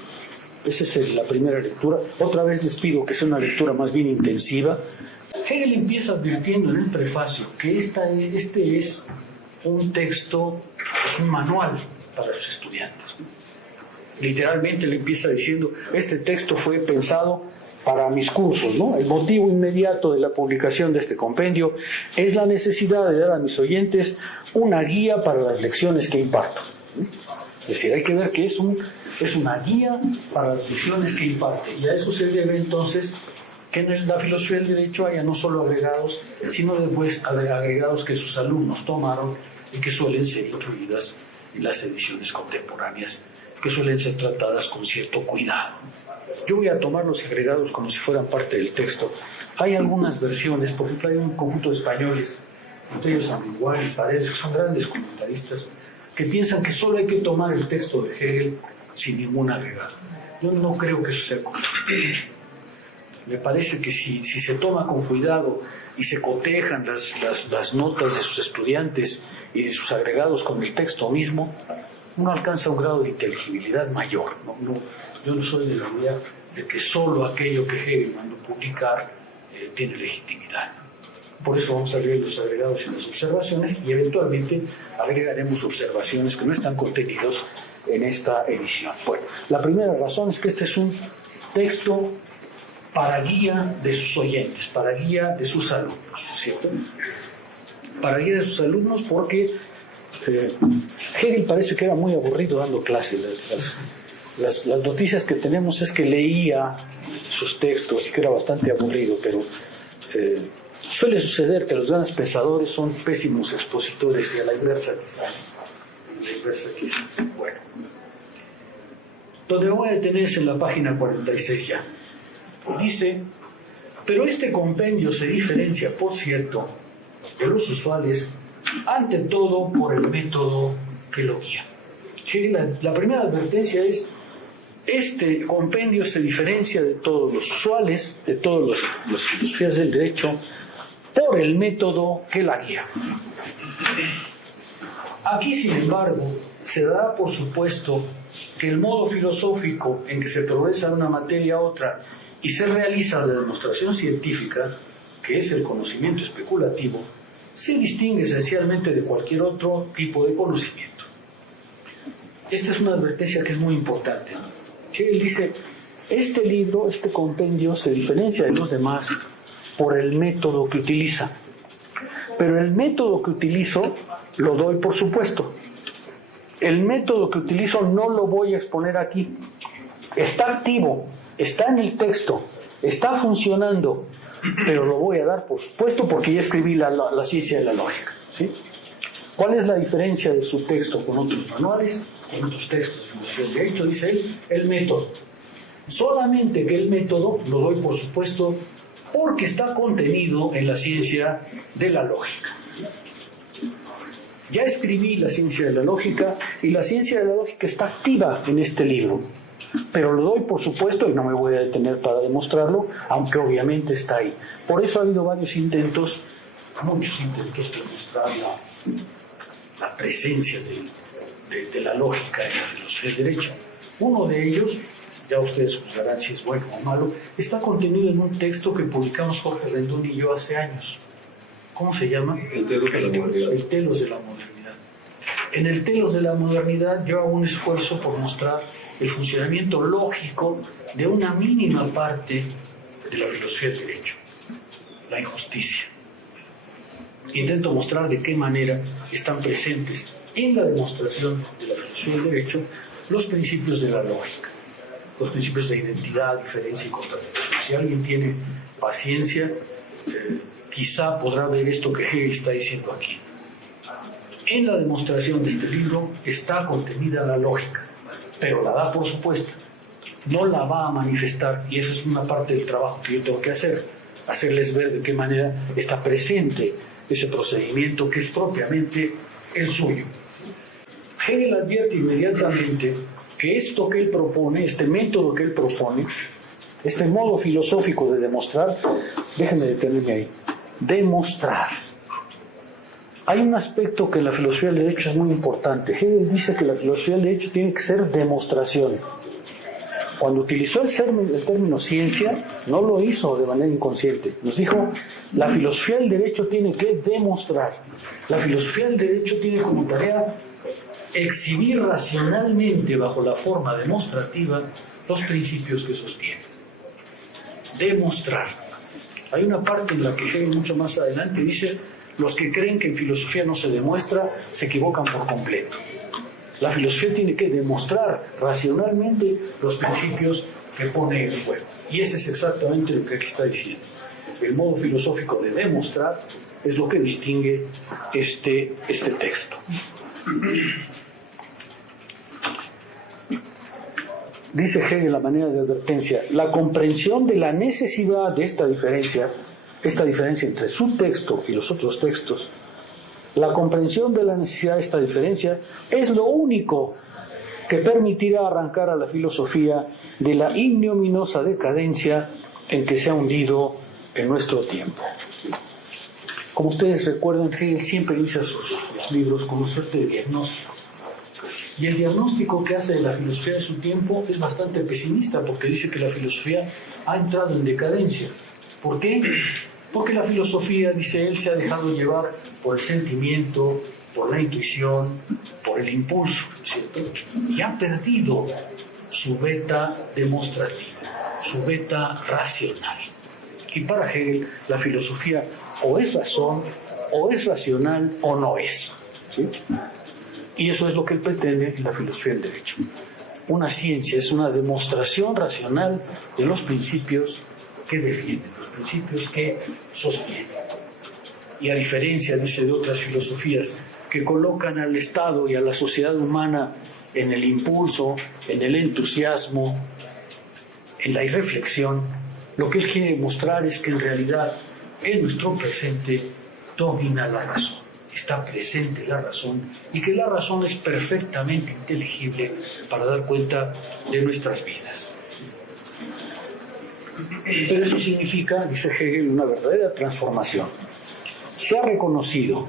Esa es la primera lectura. Otra vez les pido que sea una lectura más bien intensiva. Hegel empieza advirtiendo en el prefacio que este es un texto, es un manual para los estudiantes. Literalmente le empieza diciendo, este texto fue pensado para mis cursos, ¿no? El motivo inmediato de la publicación de este compendio es la necesidad de dar a mis oyentes una guía para las lecciones que imparto. Es decir, hay que ver que es una guía para las lecciones que imparte. Y a eso se debe entonces que en la filosofía del derecho haya no solo agregados, sino después agregados que sus alumnos tomaron y que suelen ser incluidas en las ediciones contemporáneas, que suelen ser tratadas con cierto cuidado. Yo voy a tomar los agregados como si fueran parte del texto. Hay algunas versiones, por ejemplo, hay un conjunto de españoles, entre ellos Amigual y Paredes, que son grandes comentaristas, que piensan que solo hay que tomar el texto de Hegel sin ningún agregado. Yo no creo que eso sea correcto. Me parece que si se toma con cuidado y se cotejan las notas de sus estudiantes y de sus agregados con el texto mismo, uno alcanza un grado de inteligibilidad mayor. Yo no soy de la idea de que solo aquello que Hegel mandó publicar tiene legitimidad. Por eso vamos a leer los agregados y las observaciones, y eventualmente agregaremos observaciones que no están contenidos en esta edición. Bueno, la primera razón es que este es un texto para guía de sus oyentes, para guía de sus alumnos, ¿cierto? Para guía de sus alumnos porque Hegel parece que era muy aburrido dando clases. Las noticias que tenemos es que leía sus textos y que era bastante aburrido, pero Suele suceder que los grandes pensadores son pésimos expositores y a la inversa quizá. Bueno. Donde voy a detenerse en la página 46 ya. Dice, pero este compendio se diferencia, por cierto, de los usuales, ante todo por el método que lo guía. Sí, la primera advertencia es, este compendio se diferencia de todos los usuales, de todos los filosofías del derecho, por el método que la guía. Aquí, sin embargo, se da por supuesto que el modo filosófico en que se progresa de una materia a otra y se realiza la demostración científica, que es el conocimiento especulativo, se distingue esencialmente de cualquier otro tipo de conocimiento. Esta es una advertencia que es muy importante. Él dice, este libro, este compendio, se diferencia de los demás por el método que utiliza. Pero el método que utilizo lo doy por supuesto. El método que utilizo no lo voy a exponer aquí. Está activo, está en el texto, está funcionando, pero lo voy a dar por supuesto porque ya escribí la ciencia de la lógica, ¿sí? ¿Cuál es la diferencia de su texto con otros manuales, con otros textos de filosofía del derecho? Dice él, el método. Solamente que el método lo doy por supuesto porque está contenido en la ciencia de la lógica. Ya escribí la ciencia de la lógica y la ciencia de la lógica está activa en este libro, pero lo doy por supuesto y no me voy a detener para demostrarlo, aunque obviamente está ahí. Por eso ha habido varios intentos, muchos intentos de mostrar la presencia de la lógica en la filosofía del derecho. Uno de ellos, ya ustedes juzgarán si es bueno o malo, está contenido en un texto que publicamos Jorge Rendón y yo hace años. ¿Cómo se llama? El telos de la modernidad. El telos de la modernidad. En el telos de la modernidad yo hago un esfuerzo por mostrar el funcionamiento lógico de una mínima parte de la filosofía del derecho, la injusticia. Intento mostrar de qué manera están presentes en la demostración de la filosofía del derecho los principios de la lógica, los principios de identidad, diferencia y contradicción. Si alguien tiene paciencia, quizá podrá ver esto que Hegel está diciendo aquí. En la demostración de este libro está contenida la lógica, pero la da por supuesto, no la va a manifestar, y esa es una parte del trabajo que yo tengo que hacer, hacerles ver de qué manera está presente ese procedimiento que es propiamente el suyo. Hegel advierte inmediatamente que esto que él propone, este método que él propone, este modo filosófico de demostrar, déjenme detenerme ahí, demostrar. Hay un aspecto que en la filosofía del derecho es muy importante. Hegel dice que la filosofía del derecho tiene que ser demostración. Cuando utilizó el término ciencia, no lo hizo de manera inconsciente. Nos dijo, la filosofía del derecho tiene que demostrar. La filosofía del derecho tiene como tarea exhibir racionalmente, bajo la forma demostrativa, los principios que sostiene. Demostrar. Hay una parte en la que Hegel mucho más adelante dice, los que creen que en filosofía no se demuestra, se equivocan por completo. La filosofía tiene que demostrar racionalmente los principios que pone en juego. Y ese es exactamente lo que aquí está diciendo. El modo filosófico de demostrar es lo que distingue este texto. Dice Hegel a manera de advertencia, la comprensión de la necesidad de esta diferencia entre su texto y los otros textos, la comprensión de la necesidad de esta diferencia es lo único que permitirá arrancar a la filosofía de la ignominiosa decadencia en que se ha hundido en nuestro tiempo. Como ustedes recuerdan, Hegel siempre inicia sus libros con una suerte de diagnóstico. Y el diagnóstico que hace de la filosofía de su tiempo es bastante pesimista, porque dice que la filosofía ha entrado en decadencia. ¿Por qué? Porque la filosofía, dice él, se ha dejado llevar por el sentimiento, por la intuición, por el impulso, ¿cierto? Y ha perdido su beta demostrativa, su beta racional. Y para Hegel, la filosofía o es razón, o es racional, o no es, ¿sí? Y eso es lo que él pretende en la filosofía del derecho. Una ciencia es una demostración racional de los principios que defiende, los principios que sostiene. y a diferencia, dice, de otras filosofías que colocan al Estado y a la sociedad humana en el impulso, en el entusiasmo, en la irreflexión, lo que él quiere mostrar es que en realidad en nuestro presente domina la razón, está presente la razón, y que la razón es perfectamente inteligible para dar cuenta de nuestras vidas. Pero eso significa, dice Hegel, una verdadera transformación. Se ha reconocido,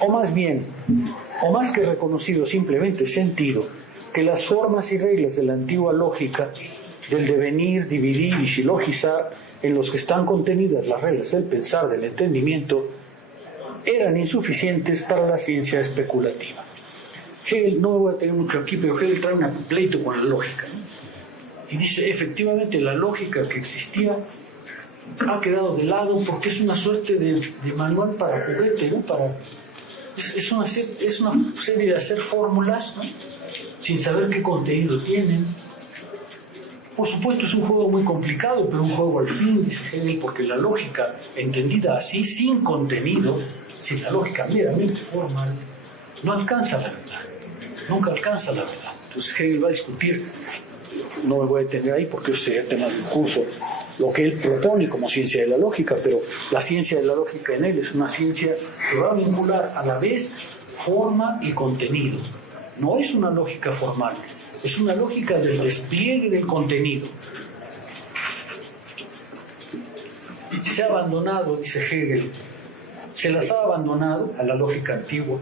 o más que reconocido, simplemente sentido, que las formas y reglas de la antigua lógica, del devenir, dividir y silogizar, en los que están contenidas las reglas del pensar, del entendimiento, eran insuficientes para la ciencia especulativa. Hegel, no voy a tener mucho aquí, pero Hegel trae un pleito con la lógica, ¿no? Y dice, efectivamente, la lógica que existía ha quedado de lado porque es una suerte de manual para juguete, ¿no? Es una serie de hacer fórmulas, ¿no? Sin saber qué contenido tienen. Por supuesto es un juego muy complicado, pero un juego al fin, dice Hegel, porque la lógica entendida así, sin contenido, sin la lógica meramente formal, no alcanza la verdad, nunca alcanza la verdad. Entonces Hegel va a discutir, no me voy a detener ahí porque eso sería tema del curso, lo que él propone como ciencia de la lógica, pero la ciencia de la lógica en él es una ciencia que va a vincular a la vez forma y contenido. No es una lógica formal, es una lógica del despliegue del contenido. Se ha abandonado, dice Hegel, se las ha abandonado a la lógica antigua,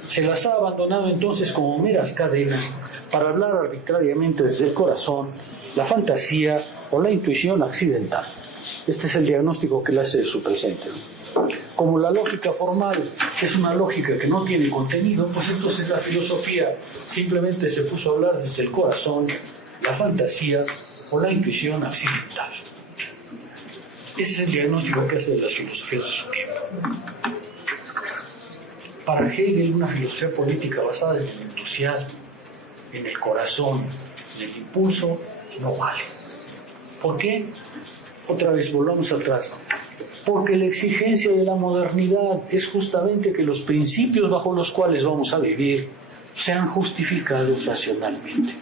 se las ha abandonado entonces como meras cadenas para hablar arbitrariamente desde el corazón, la fantasía o la intuición accidental. Este es el diagnóstico que le hace de su presente. Como la lógica formal es una lógica que no tiene contenido, pues entonces la filosofía simplemente se puso a hablar desde el corazón, la fantasía o la intuición accidental. Ese es el diagnóstico que hace de las filosofías de su tiempo. Para Hegel, una filosofía política basada en el entusiasmo, en el corazón, en el impulso, no vale. ¿Por qué? Otra vez, volvamos atrás. Porque la exigencia de la modernidad es justamente que los principios bajo los cuales vamos a vivir sean justificados racionalmente.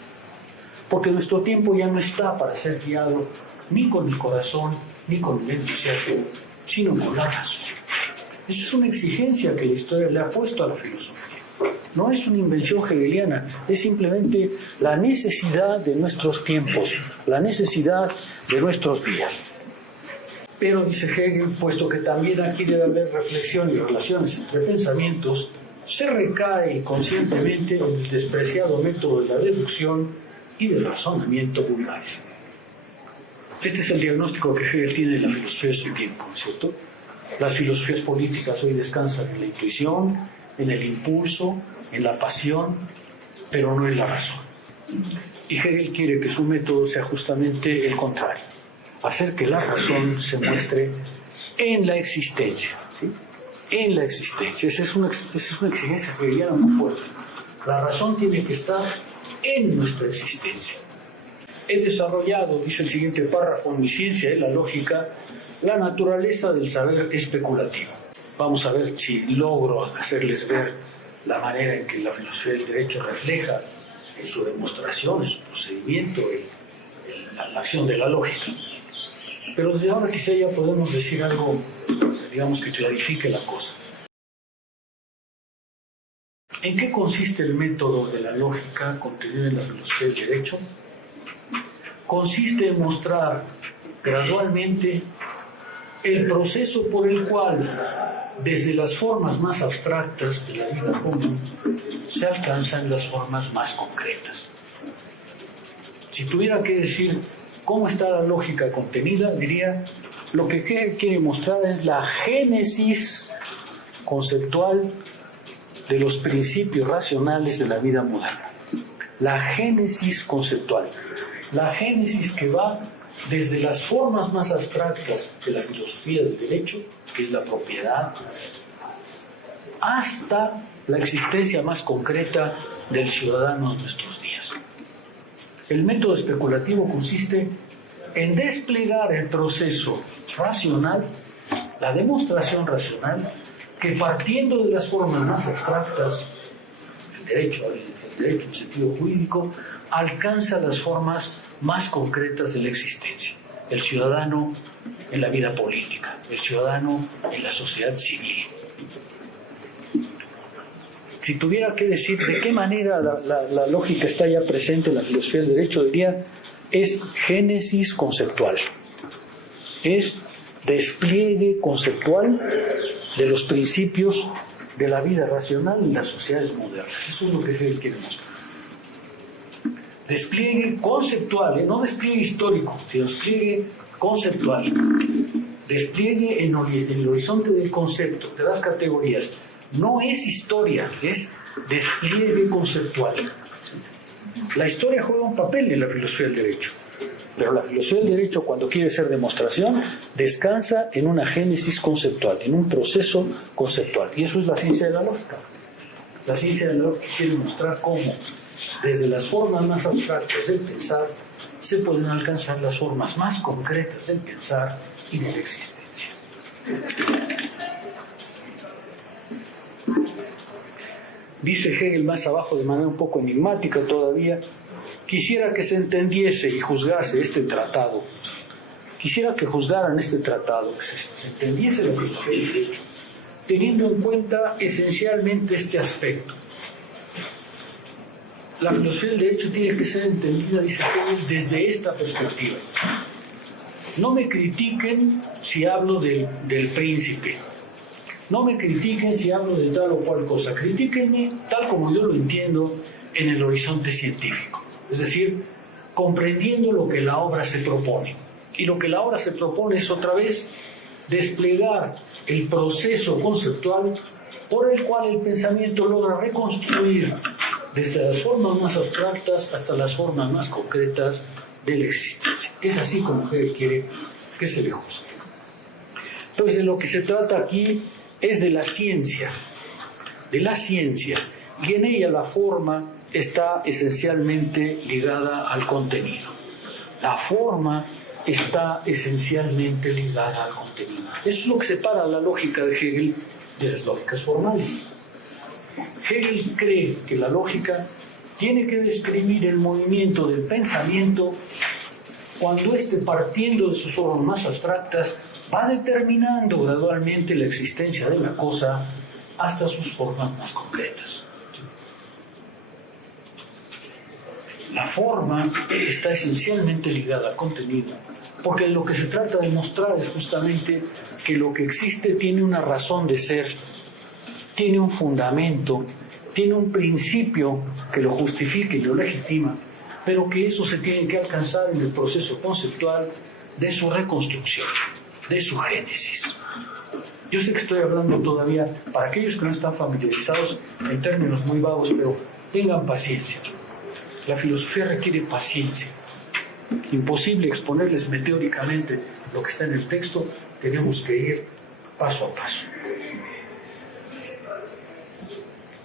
Porque nuestro tiempo ya no está para ser guiado ni con el corazón ni con el entusiasmo, sino con la razón. Esa es una exigencia que la historia le ha puesto a la filosofía. No es una invención hegeliana, es simplemente la necesidad de nuestros tiempos, la necesidad de nuestros días. Pero, dice Hegel, puesto que también aquí debe haber reflexión y relaciones entre pensamientos, se recae inconscientemente en el despreciado método de la deducción y del razonamiento vulgares. Este es el diagnóstico que Hegel tiene de la filosofía de su tiempo, ¿cierto? Las filosofías políticas hoy descansan en la intuición, en el impulso, en la pasión, pero no en la razón. Y Hegel quiere que su método sea justamente el contrario, hacer que la razón se muestre en la existencia, ¿sí? En la existencia. Esa es una exigencia hegeliana muy fuerte. La razón tiene que estar en nuestra existencia. He desarrollado, dice el siguiente párrafo, en mi ciencia de la lógica, la naturaleza del saber especulativo. Vamos a ver si logro hacerles ver la manera en que la filosofía del derecho refleja en su demostración, en su procedimiento, la acción de la lógica. Pero desde ahora quizá ya podemos decir algo, digamos, que clarifique la cosa. ¿En qué consiste el método de la lógica contenido en la filosofía del derecho? Consiste en mostrar gradualmente el proceso por el cual, desde las formas más abstractas de la vida común, se alcanzan las formas más concretas. Si tuviera que decir cómo está la lógica contenida, diría, lo que Hegel quiere mostrar es la génesis conceptual de los principios racionales de la vida moderna. La génesis conceptual, la génesis que va desde las formas más abstractas de la filosofía del derecho, que es la propiedad, hasta la existencia más concreta del ciudadano de nuestros días. El método especulativo consiste en desplegar el proceso racional la demostración racional que, partiendo de las formas más abstractas, el derecho en sentido jurídico, alcanza las formas más concretas de la existencia. El ciudadano en la vida política, el ciudadano en la sociedad civil. Si tuviera que decir de qué manera la lógica está ya presente en la filosofía del derecho, diría, es génesis conceptual, es despliegue conceptual de los principios de la vida racional en las sociedades modernas. Eso es lo que Hegel quiere mostrar. Despliegue conceptual, no despliegue histórico, sino despliegue conceptual. Despliegue en el horizonte del concepto, de las categorías. No es historia, es despliegue conceptual. La historia juega un papel en la filosofía del derecho, pero la filosofía del derecho, cuando quiere ser demostración, descansa en una génesis conceptual, en un proceso conceptual. Y eso es la ciencia de la lógica. La ciencia de la lógica quiere mostrar cómo, desde las formas más abstractas del pensar, se pueden alcanzar las formas más concretas del pensar y de la existencia. Dice Hegel más abajo, de manera un poco enigmática todavía: quisiera que se entendiese y juzgase este tratado, quisiera que juzgaran este tratado, que se entendiese la filosofía del derecho, teniendo en cuenta esencialmente este aspecto. La filosofía del derecho tiene que ser entendida, dice Hegel, desde esta perspectiva. No me critiquen si hablo del príncipe. No me critiquen si hablo de tal o cual cosa. Critíquenme tal como yo lo entiendo en el horizonte científico. Es decir, comprendiendo lo que la obra se propone. Y lo que la obra se propone es, otra vez, desplegar el proceso conceptual por el cual el pensamiento logra reconstruir desde las formas más abstractas hasta las formas más concretas de la existencia. Es así como Hegel quiere que se le juzgue. Entonces, de lo que se trata aquí es de la ciencia, y en ella la forma está esencialmente ligada al contenido. La forma está esencialmente ligada al contenido. Eso es lo que separa la lógica de Hegel de las lógicas formales. Hegel cree que la lógica tiene que describir el movimiento del pensamiento cuando éste, partiendo de sus formas más abstractas, va determinando gradualmente la existencia de la cosa hasta sus formas más concretas. La forma está esencialmente ligada al contenido, porque lo que se trata de mostrar es justamente que lo que existe tiene una razón de ser, tiene un fundamento, tiene un principio que lo justifica y lo legitima, pero que eso se tiene que alcanzar en el proceso conceptual de su reconstrucción, de su génesis. Yo sé que estoy hablando todavía, para aquellos que no están familiarizados, en términos muy vagos, pero tengan paciencia. La filosofía requiere paciencia. Imposible exponerles meteóricamente lo que está en el texto, tenemos que ir paso a paso.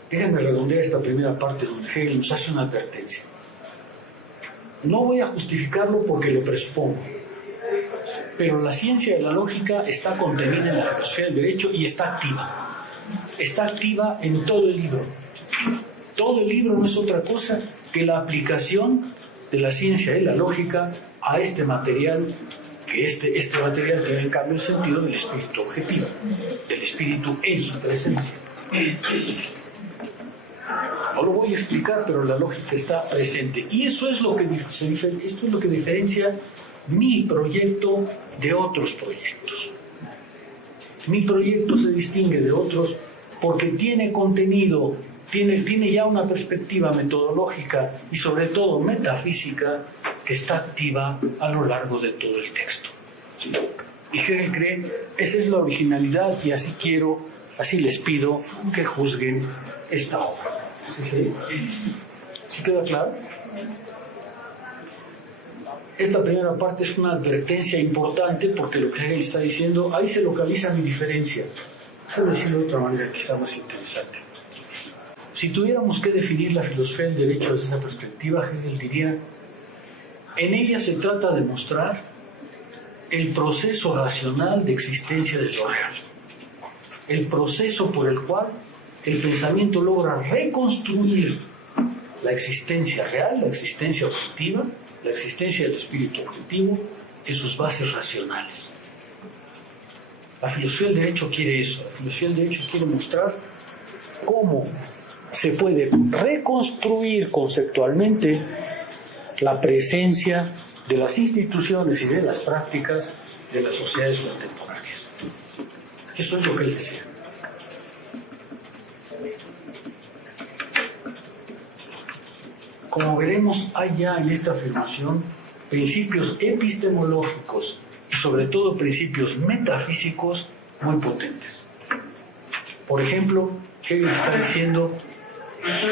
Déjenme redondear esta primera parte donde Hegel nos hace una advertencia. No voy a justificarlo porque lo presupongo, pero la ciencia de la lógica está contenida en la filosofía del derecho y está activa. Está activa en todo el libro. Todo el libro no es otra cosa que la aplicación de la ciencia de la lógica a este material, que este material tiene en cambio el sentido del espíritu objetivo, del espíritu en su presencia. No lo voy a explicar, pero la lógica está presente. Y eso es lo que esto es lo que diferencia mi proyecto de otros proyectos. Mi proyecto se distingue de otros porque tiene contenido, tiene ya una perspectiva metodológica y sobre todo metafísica que está activa a lo largo de todo el texto. Y Hegel cree, esa es la originalidad y así les pido que juzguen esta obra. ¿Sí queda claro? Esta primera parte es una advertencia importante porque lo que Hegel está diciendo, ahí se localiza mi diferencia. Déjame decirlo de otra manera quizá más interesante. Si tuviéramos que definir la filosofía del derecho desde esa perspectiva, Hegel diría, en ella se trata de mostrar el proceso racional de existencia de lo real, el proceso por el cual el pensamiento logra reconstruir la existencia real, la existencia objetiva, la existencia del espíritu objetivo en sus bases racionales. La filosofía del derecho quiere eso. La filosofía del derecho quiere mostrar cómo se puede reconstruir conceptualmente la presencia de las instituciones y de las prácticas de las sociedades contemporáneas. Eso es lo que él decía. Como veremos, hay ya en esta afirmación principios epistemológicos y sobre todo principios metafísicos muy potentes. Por ejemplo, Hegel está diciendo,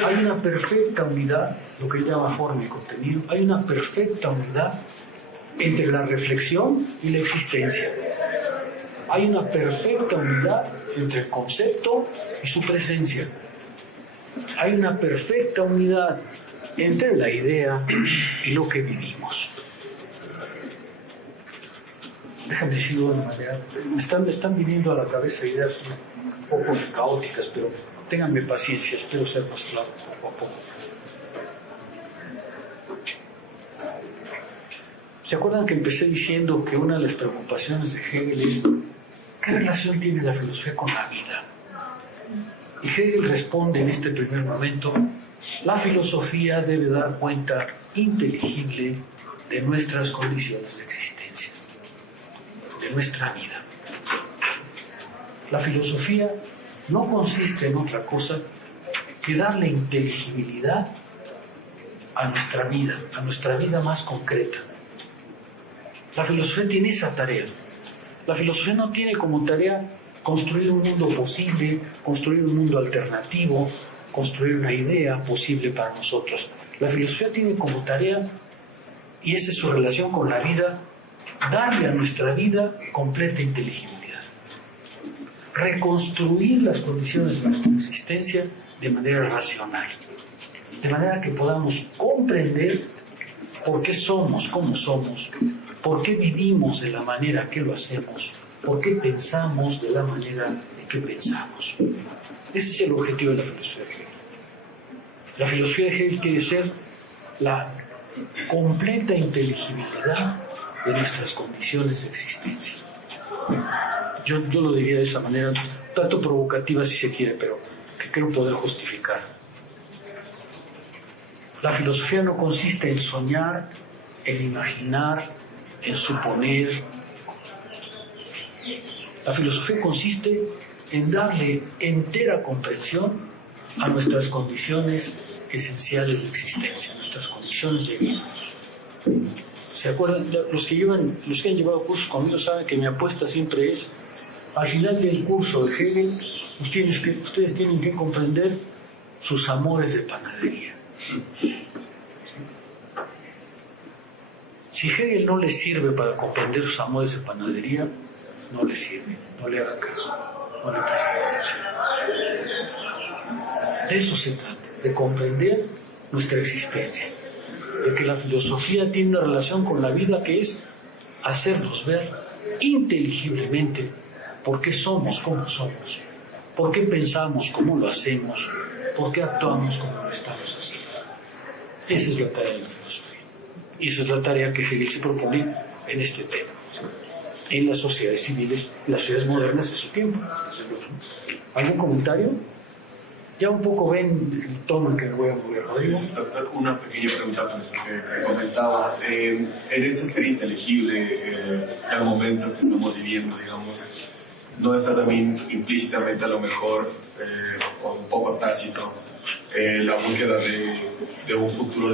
hay una perfecta unidad, lo que él llama forma y contenido, hay una perfecta unidad entre la reflexión y la existencia. Hay una perfecta unidad entre el concepto y su presencia. Hay una perfecta unidad entre la idea y lo que vivimos. Déjame decirlo de una manera, me están viniendo a la cabeza ideas un poco caóticas, pero ténganme paciencia, espero ser más claro poco a poco. ¿Se acuerdan que empecé diciendo que una de las preocupaciones de Hegel es qué relación tiene la filosofía con la vida? Y Hegel responde en este primer momento, la filosofía debe dar cuenta inteligible de nuestras condiciones de existencia, de nuestra vida. La filosofía no consiste en otra cosa que darle inteligibilidad a nuestra vida más concreta. La filosofía tiene esa tarea. La filosofía no tiene como tarea construir un mundo posible, construir un mundo alternativo, construir una idea posible para nosotros. La filosofía tiene como tarea, y esa es su relación con la vida, darle a nuestra vida completa inteligibilidad. Reconstruir las condiciones de nuestra existencia de manera racional, de manera que podamos comprender por qué somos como somos, por qué vivimos de la manera que lo hacemos, por qué pensamos de la manera en que pensamos. Ese es el objetivo de la filosofía de Hegel. La filosofía de Hegel quiere ser la completa inteligibilidad de nuestras condiciones de existencia. Yo lo diría de esa manera, tanto provocativa si se quiere, pero que creo poder justificar. La filosofía no consiste en soñar, en imaginar, en suponer. La filosofía consiste en darle entera comprensión a nuestras condiciones esenciales de existencia, nuestras condiciones de vida. ¿Se acuerdan? Los que han llevado cursos conmigo saben que mi apuesta siempre es, al final del curso de Hegel, ustedes tienen que comprender sus amores de panadería. Si Hegel no les sirve para comprender sus amores de panadería, no les sirve, no le haga caso, no le preste atención. De eso se trata, de comprender nuestra existencia, de que la filosofía tiene una relación con la vida que es hacernos ver inteligiblemente por qué somos como somos, por qué pensamos como lo hacemos, por qué actuamos como lo estamos haciendo. Esa es la tarea de la filosofía. Y esa es la tarea que Hegel se propone en este tema, en las sociedades civiles, las sociedades modernas de su tiempo. ¿Algún comentario? Ya un poco ven el tono en que me voy a mover, Rodrigo. Doctor, una pequeña pregunta con eso que comentaba. En este ser inteligible, al momento que estamos viviendo, digamos, ¿no está también implícitamente a lo mejor, o un poco tácito, la búsqueda de un futuro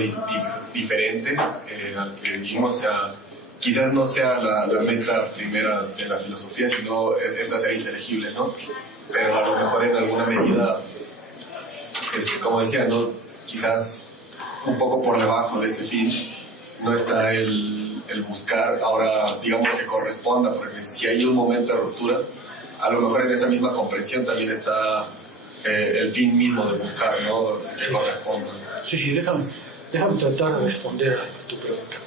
diferente al que vivimos? O sea, quizás no sea la meta primera de la filosofía, sino es ser inteligible, ¿no? Pero a lo mejor en alguna medida, como decía, ¿no? Quizás un poco por debajo de este fin no está el buscar ahora, digamos, que corresponda, porque si hay un momento de ruptura, a lo mejor en esa misma comprensión también está el fin mismo de buscar, ¿no? Que corresponda. Sí, déjame tratar de responder a tu pregunta.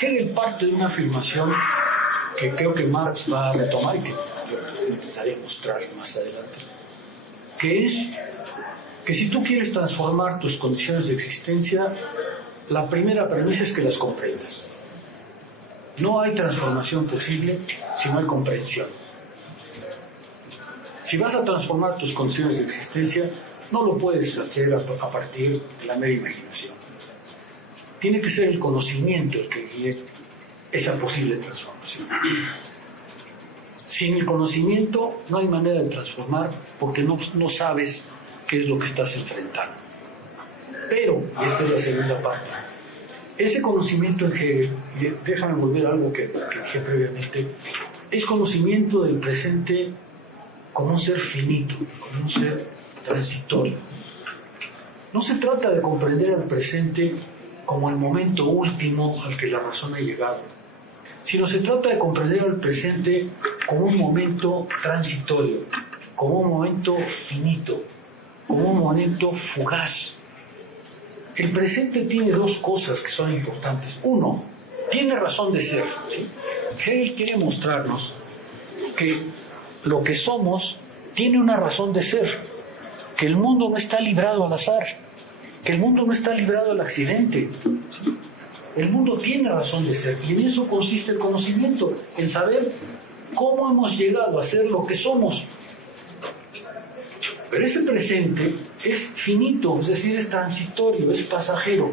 Hegel parte de una afirmación que creo que Marx va a retomar y que yo intentaré mostrar más adelante, que es que si tú quieres transformar tus condiciones de existencia, la primera premisa es que las comprendas. No hay transformación posible si no hay comprensión. Si vas a transformar tus condiciones de existencia, no lo puedes hacer a partir de la mera imaginación. Tiene que ser el conocimiento el que guíe esa posible transformación. Sin el conocimiento no hay manera de transformar porque no sabes qué es lo que estás enfrentando. Pero, y esta es la segunda parte, ese conocimiento en Hegel, y déjame volver a algo que dije previamente, es conocimiento del presente como un ser finito, como un ser transitorio. No se trata de comprender al presente como el momento último al que la razón ha llegado, sino se trata de comprender al presente como un momento transitorio, como un momento finito, como un momento fugaz. El presente tiene dos cosas que son importantes. Uno, tiene razón de ser, ¿sí? Hegel quiere mostrarnos que lo que somos tiene una razón de ser, que el mundo no está librado al azar, que el mundo no está librado al accidente, ¿sí? El mundo tiene razón de ser, y en eso consiste el conocimiento, en saber cómo hemos llegado a ser lo que somos. Pero ese presente es finito, es decir, es transitorio, es pasajero.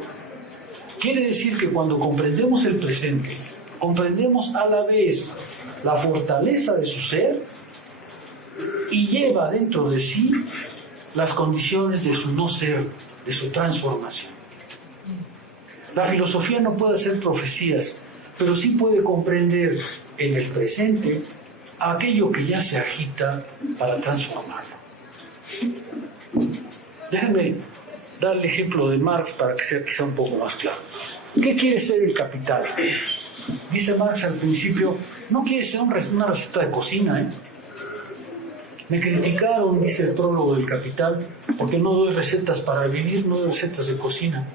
Quiere decir que cuando comprendemos el presente, comprendemos a la vez la fortaleza de su ser y lleva dentro de sí las condiciones de su no ser, de su transformación. La filosofía no puede hacer profecías, pero sí puede comprender en el presente aquello que ya se agita para transformarlo. Déjenme dar el ejemplo de Marx para que sea quizá un poco más claro. ¿Qué quiere ser el capital? Dice Marx al principio, no quiere ser una receta de cocina, Me criticaron, dice el prólogo del Capital, porque no doy recetas para vivir, no doy recetas de cocina.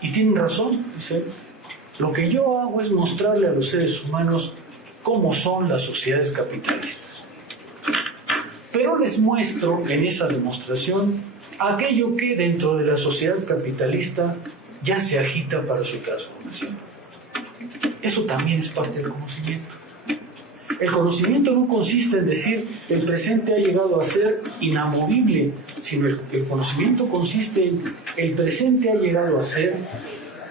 Y tienen razón, dice. Lo que yo hago es mostrarle a los seres humanos cómo son las sociedades capitalistas. Pero les muestro en esa demostración aquello que dentro de la sociedad capitalista ya se agita para su transformación. Eso también es parte del conocimiento. El conocimiento no consiste en decir el presente ha llegado a ser inamovible, sino el conocimiento consiste en el presente ha llegado a ser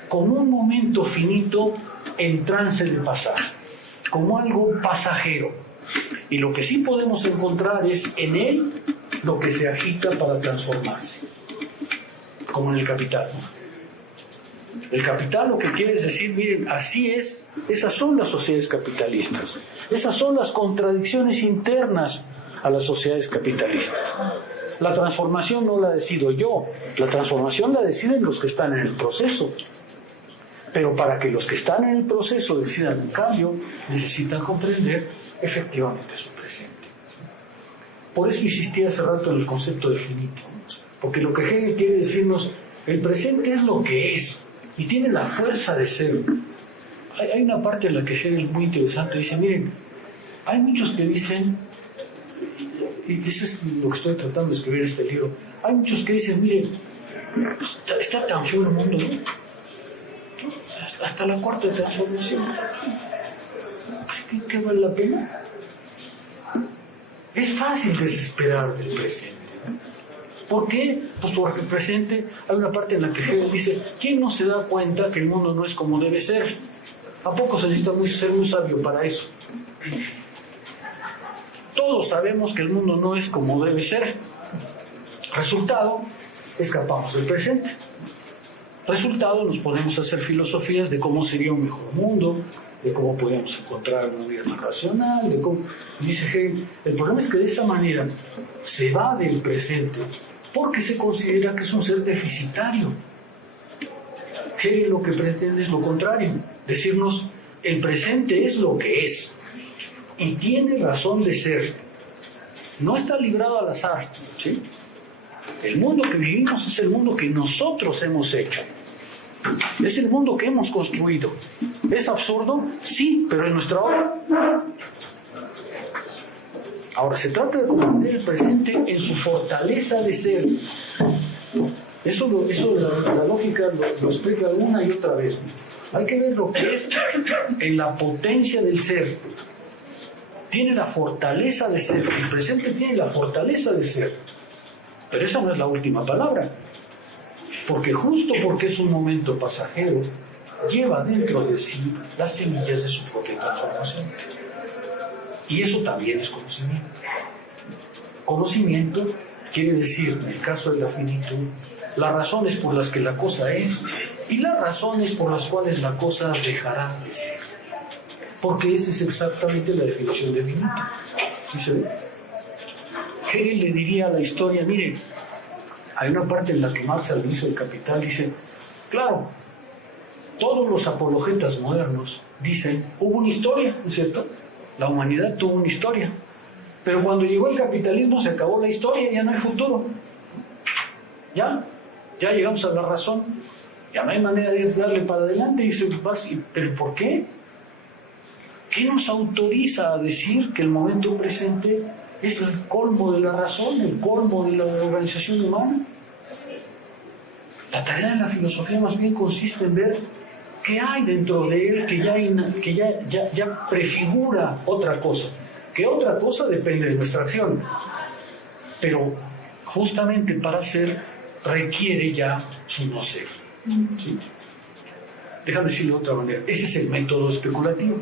como un momento finito en trance de pasar, como algo pasajero. Y lo que sí podemos encontrar es en él lo que se agita para transformarse, como en el capital. El capital lo que quiere es decir, miren, así es, esas son las sociedades capitalistas, esas son las contradicciones internas a las sociedades capitalistas. La transformación no la decido yo, la transformación la deciden los que están en el proceso. Pero para que los que están en el proceso decidan un cambio, necesitan comprender efectivamente su presente. Por eso insistí hace rato en el concepto de finito, porque lo que Hegel quiere decirnos, el presente es lo que es, y tiene la fuerza de ser. Hay una parte en la que Hegel es muy interesante, dice, miren, hay muchos que dicen, y eso es lo que estoy tratando de escribir en este libro, hay muchos que dicen, miren, está tan feo el mundo, ¿no? Hasta la cuarta transformación. ¿Qué vale la pena? Es fácil desesperar del presente. ¿Por qué? Pues porque el presente, hay una parte en la que Hegel dice, ¿quién no se da cuenta que el mundo no es como debe ser? ¿A poco se necesita ser muy sabio para eso? Todos sabemos que el mundo no es como debe ser. Resultado, escapamos del presente. Resultado, nos ponemos a hacer filosofías de cómo sería un mejor mundo, de cómo podríamos encontrar una vida más racional, de cómo... Dice Hegel, el problema es que de esa manera se va del presente porque se considera que es un ser deficitario. Hegel lo que pretende es lo contrario, decirnos, el presente es lo que es y tiene razón de ser. No está librado al azar, ¿sí? El mundo que vivimos es el mundo que nosotros hemos hecho. Es el mundo que hemos construido. ¿Es absurdo? Sí, pero es nuestra obra. Ahora, se trata de comprender el presente en su fortaleza de ser. Eso la lógica lo explica una y otra vez. Hay que ver lo que es en la potencia del ser. Tiene la fortaleza de ser. El presente tiene la fortaleza de ser. Pero esa no es la última palabra. Porque justo porque es un momento pasajero, lleva dentro de sí las semillas de su propia transformación. Y eso también es conocimiento. Conocimiento quiere decir, en el caso de la finitud, las razones por las que la cosa es y las razones por las cuales la cosa dejará de ser. Porque esa es exactamente la definición de finito. ¿Sí se ve? Hegel le diría a la historia, mire, hay una parte en la que Marx al inicio del Capital dice, claro, todos los apologetas modernos dicen, hubo una historia, ¿no es cierto? La humanidad tuvo una historia. Pero cuando llegó el capitalismo se acabó la historia, ya no hay futuro. Ya llegamos a la razón, ya no hay manera de darle para adelante. Y dice, ¿pero por qué? ¿Qué nos autoriza a decir que el momento presente es el colmo de la razón, el colmo de la organización humana? La tarea de la filosofía más bien consiste en ver qué hay dentro de él que ya prefigura otra cosa. Que otra cosa depende de nuestra acción. Pero justamente para ser requiere ya su no ser. ¿Sí? Déjame decirlo de otra manera. Ese es el método especulativo.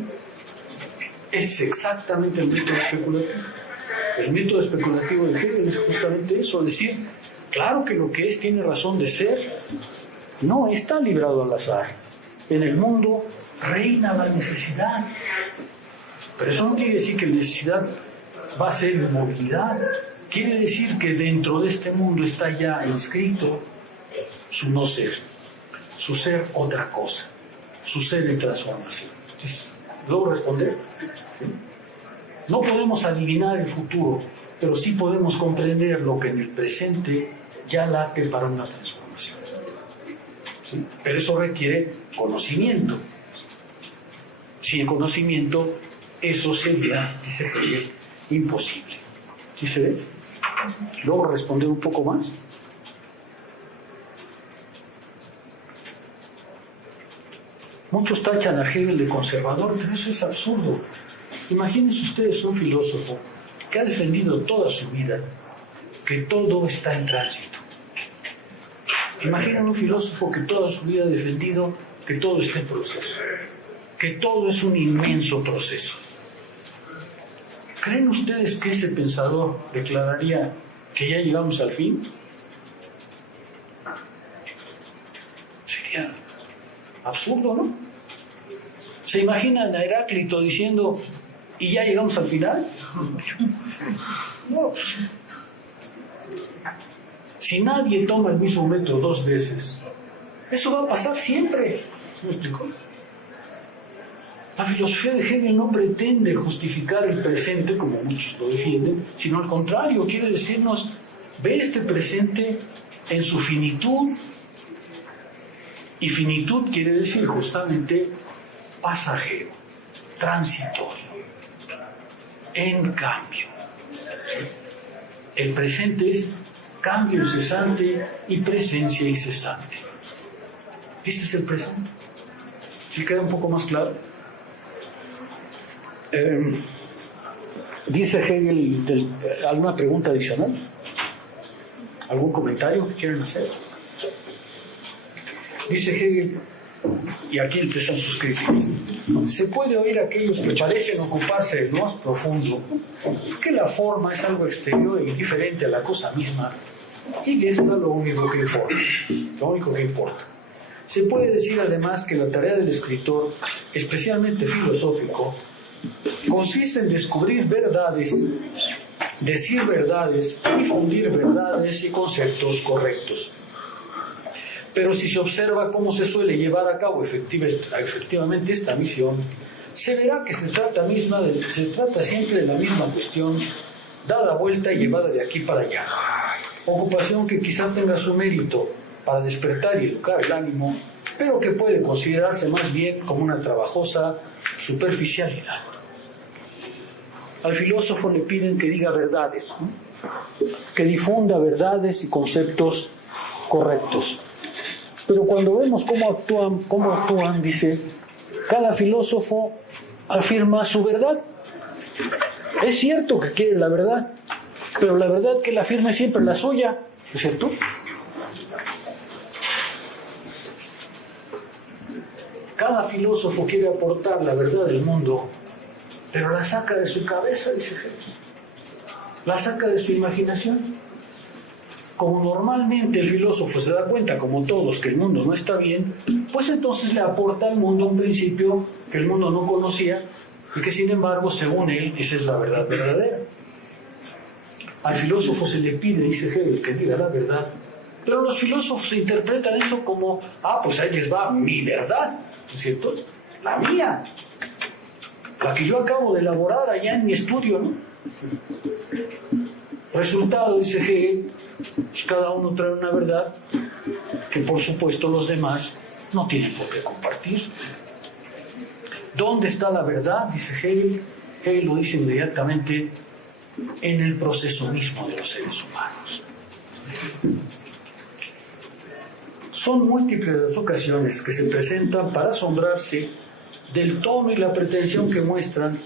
Es exactamente el método especulativo. El método especulativo de Hegel es justamente eso, decir, claro que lo que es tiene razón de ser, no está librado al azar. En el mundo reina la necesidad. Pero eso no quiere decir que la necesidad va a ser inmovilidad. Quiere decir que dentro de este mundo está ya inscrito su no ser, su ser otra cosa, su ser en transformación. ¿Logro responder? ¿Sí? No podemos adivinar el futuro, pero sí podemos comprender lo que en el presente ya late para una transformación. ¿Sí? Pero eso requiere conocimiento. Sin conocimiento, eso sería, dice Hegel, imposible. ¿Sí se ve? ¿Logro responder un poco más? Muchos tachan a Hegel de conservador, pero eso es absurdo. Imagínense ustedes un filósofo que ha defendido toda su vida que todo está en tránsito. Imaginen un filósofo que toda su vida ha defendido que todo está en proceso, que todo es un inmenso proceso. ¿Creen ustedes que ese pensador declararía que ya llegamos al fin? Sería absurdo, ¿no? ¿Se imaginan a Heráclito diciendo, ¿y ya llegamos al final? No. Si nadie toma el mismo método 2 veces, eso va a pasar siempre. ¿Me explico? La filosofía de Hegel no pretende justificar el presente, como muchos lo defienden, sino al contrario, quiere decirnos, ve este presente en su finitud. Y finitud quiere decir justamente pasajero, transitorio, en cambio. El presente es cambio incesante y presencia incesante. Este es el presente. ¿Sí queda un poco más claro? Dice Hegel, ¿alguna pregunta adicional? ¿Algún comentario que quieran hacer? Dice Hegel, y aquí empiezan sus críticas, se puede oír a aquellos que parecen ocuparse de lo más profundo, que la forma es algo exterior e indiferente a la cosa misma, y que eso es lo único que importa. Se puede decir además que la tarea del escritor, especialmente filosófico, consiste en descubrir verdades, decir verdades, difundir verdades y conceptos correctos. Pero si se observa cómo se suele llevar a cabo efectivamente esta misión, se verá que se trata siempre de la misma cuestión, dada vuelta y llevada de aquí para allá. Ocupación que quizá tenga su mérito para despertar y educar el ánimo, pero que puede considerarse más bien como una trabajosa superficialidad. Al filósofo le piden que diga verdades, ¿no? Que difunda verdades y conceptos correctos. Pero cuando vemos cómo actúan, dice, cada filósofo afirma su verdad. Es cierto que quiere la verdad, pero la verdad que él afirma es siempre la suya, ¿no es cierto? Cada filósofo quiere aportar la verdad del mundo, pero la saca de su cabeza, dice Jesús. La saca de su imaginación. Como normalmente el filósofo se da cuenta, como todos, que el mundo no está bien, pues entonces le aporta al mundo un principio que el mundo no conocía y que sin embargo, según él, esa es la verdad verdadera. Al filósofo se le pide, dice Hegel, que diga la verdad, pero los filósofos interpretan eso como, pues ahí les va mi verdad, ¿no es cierto? La mía, la que yo acabo de elaborar allá en mi estudio, ¿no? Resultado, dice Hegel, cada uno trae una verdad que por supuesto los demás no tienen por qué compartir. ¿Dónde está la verdad? Dice Hegel. Hegel lo dice inmediatamente: en el proceso mismo de los seres humanos. Son múltiples las ocasiones que se presentan para asombrarse del tono y la pretensión que muestran,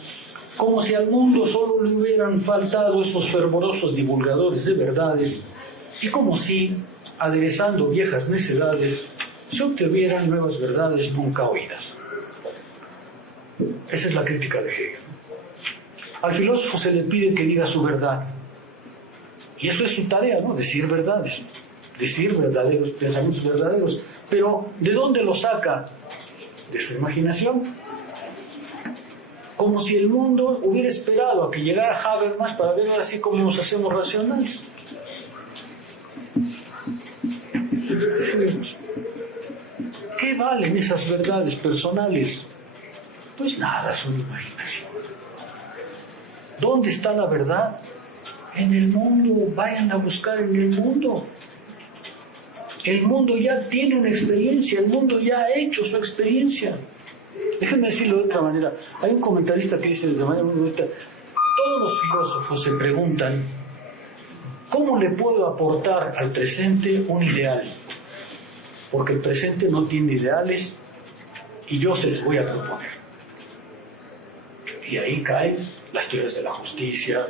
como si al mundo solo le hubieran faltado esos fervorosos divulgadores de verdades, y como si, aderezando viejas necedades, se obtuvieran nuevas verdades nunca oídas. Esa es la crítica de Hegel. Al filósofo se le pide que diga su verdad, y eso es su tarea, ¿no? Decir verdades, decir verdaderos pensamientos verdaderos. Pero ¿de dónde lo saca? De su imaginación. Como si el mundo hubiera esperado a que llegara Habermas para ver así como nos hacemos racionales. ¿Qué valen esas verdades personales? Pues nada, son imaginación. ¿Dónde está la verdad? En el mundo. Vayan a buscar en el mundo. El mundo ya tiene una experiencia, el mundo ya ha hecho su experiencia. Déjenme decirlo de otra manera. Hay un comentarista que dice de manera muy bonita: todos los filósofos se preguntan, ¿cómo le puedo aportar al presente un ideal? Porque el presente no tiene ideales y yo se los voy a proponer. Y ahí caen las teorías de la justicia,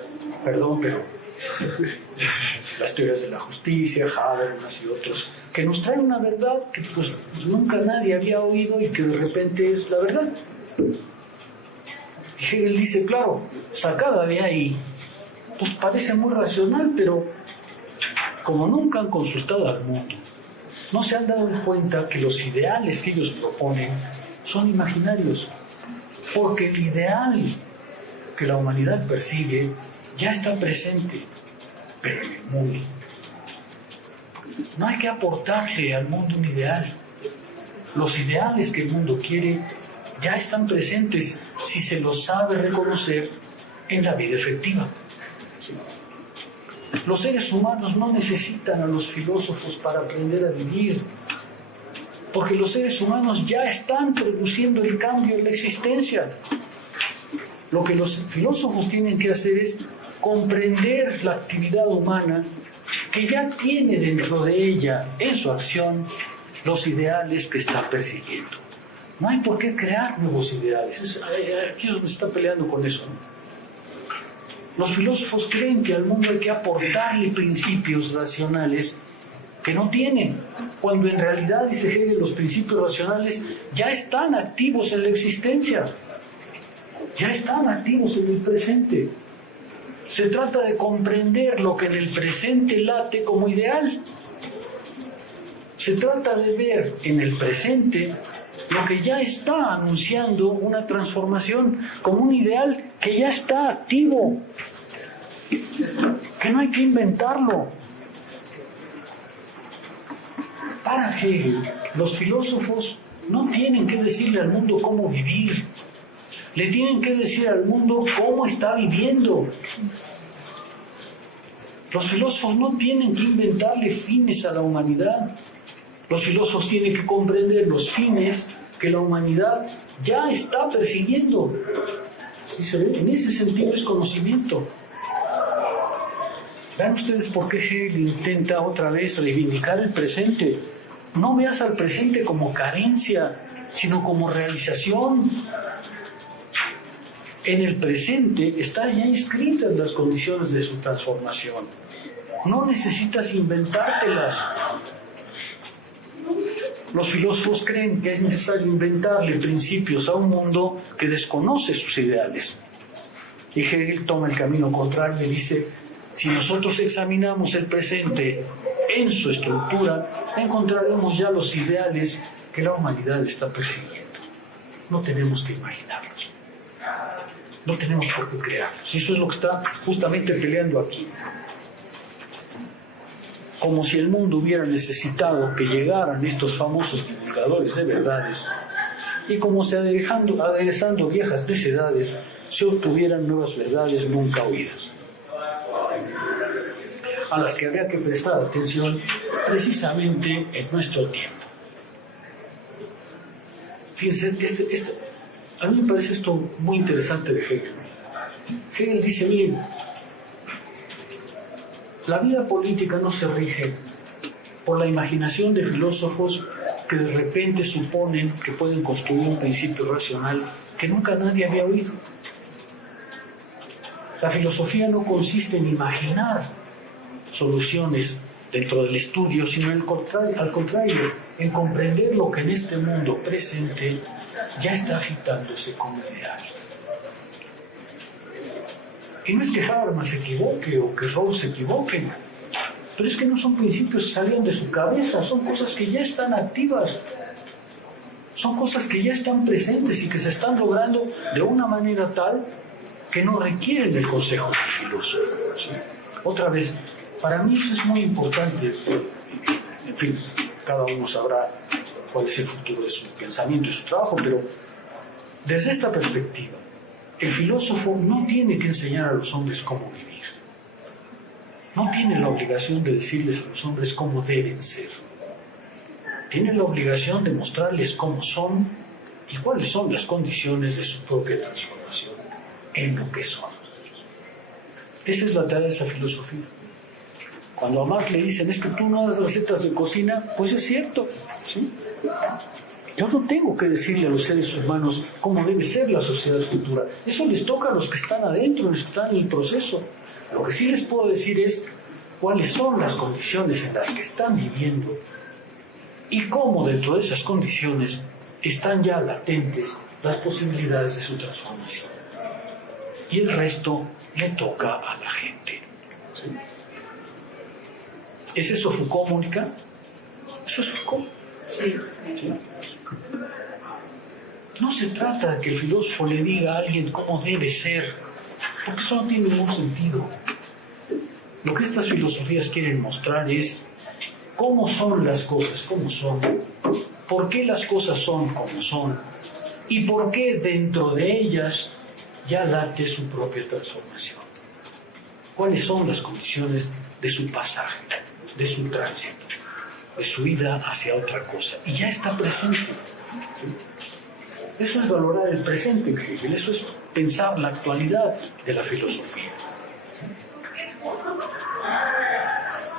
las teorías de la justicia, Habermas y otros, que nos traen una verdad que pues nunca nadie había oído y que de repente es la verdad. Y Hegel dice, claro, sacada de ahí, pues parece muy racional, pero como nunca han consultado al mundo, no se han dado cuenta que los ideales que ellos proponen son imaginarios, porque el ideal que la humanidad persigue ya está presente, pero en el mundo. No hay que aportarle al mundo un ideal. Los ideales que el mundo quiere ya están presentes si se los sabe reconocer en la vida efectiva. Los seres humanos no necesitan a los filósofos para aprender a vivir, porque los seres humanos ya están produciendo el cambio en la existencia. Lo que los filósofos tienen que hacer es comprender la actividad humana que ya tiene dentro de ella, en su acción, los ideales que está persiguiendo. No hay por qué crear nuevos ideales. Aquí es donde se está peleando con eso, ¿no? Los filósofos creen que al mundo hay que aportarle principios racionales que no tienen, cuando en realidad, dice Hegel, los principios racionales ya están activos en la existencia, ya están activos en el presente. Se trata de comprender lo que en el presente late como ideal. Se trata de ver en el presente lo que ya está anunciando una transformación como un ideal que ya está activo, que no hay que inventarlo. Para Hegel, los filósofos no tienen que decirle al mundo cómo vivir, le tienen que decir al mundo cómo está viviendo. Los filósofos no tienen que inventarle fines a la humanidad, Los filósofos tienen que comprender los fines que la humanidad ya está persiguiendo. ¿Sí se ve? En ese sentido es conocimiento. Vean ustedes por qué Hegel intenta otra vez reivindicar el presente. No veas al presente como carencia, sino como realización. En el presente están ya inscritas las condiciones de su transformación. No necesitas inventártelas. Los filósofos creen que es necesario inventarle principios a un mundo que desconoce sus ideales. Y Hegel toma el camino contrario y dice: si nosotros examinamos el presente en su estructura, encontraremos ya los ideales que la humanidad está persiguiendo. No tenemos que imaginarlos. No tenemos por qué crearlos. Eso es lo que está justamente peleando aquí. Como si el mundo hubiera necesitado que llegaran estos famosos divulgadores de verdades, y como si aderezando viejas necedades se obtuvieran nuevas verdades nunca oídas, a las que habría que prestar atención precisamente en nuestro tiempo. Fíjense, a mí me parece esto muy interesante de Hegel. Hegel dice: miren, la vida política no se rige por la imaginación de filósofos que de repente suponen que pueden construir un principio racional que nunca nadie había oído. La filosofía no consiste en imaginar soluciones dentro del estudio, sino al contrario, en comprender lo que en este mundo presente ya está agitándose como ideal. Y no es que Habermas se equivoque o que Rawls se equivoquen, pero es que no son principios que salieron de su cabeza, son cosas que ya están activas, son cosas que ya están presentes y que se están logrando de una manera tal que no requieren el consejo del filósofo, ¿sí? Otra vez, para mí eso es muy importante. En fin, cada uno sabrá cuál es el futuro de su pensamiento y su trabajo, pero desde esta perspectiva, el filósofo no tiene que enseñar a los hombres cómo vivir. No tiene la obligación de decirles a los hombres cómo deben ser. Tiene la obligación de mostrarles cómo son y cuáles son las condiciones de su propia transformación en lo que son. Esa es la tarea de esa filosofía. Cuando a Marx le dicen: es que tú no das recetas de cocina, pues es cierto, ¿sí? Yo no tengo que decirle a los seres humanos cómo debe ser la sociedad futura. Eso les toca a los que están adentro, los que están en el proceso. Lo que sí les puedo decir es cuáles son las condiciones en las que están viviendo y cómo dentro de esas condiciones están ya latentes las posibilidades de su transformación. Y el resto le toca a la gente, ¿sí? ¿Es eso Foucault, Mónica? ¿Eso es Foucault? Sí. ¿Sí? No se trata de que el filósofo le diga a alguien cómo debe ser, porque eso no tiene ningún sentido. Lo que estas filosofías quieren mostrar es cómo son las cosas, cómo son, por qué las cosas son como son, y por qué dentro de ellas ya late su propia transformación. ¿Cuáles son las condiciones de su pasaje, de su tránsito, de su ida hacia otra cosa? Y ya está presente, ¿sí? Eso es valorar el presente en Hegel, eso es pensar la actualidad de la filosofía.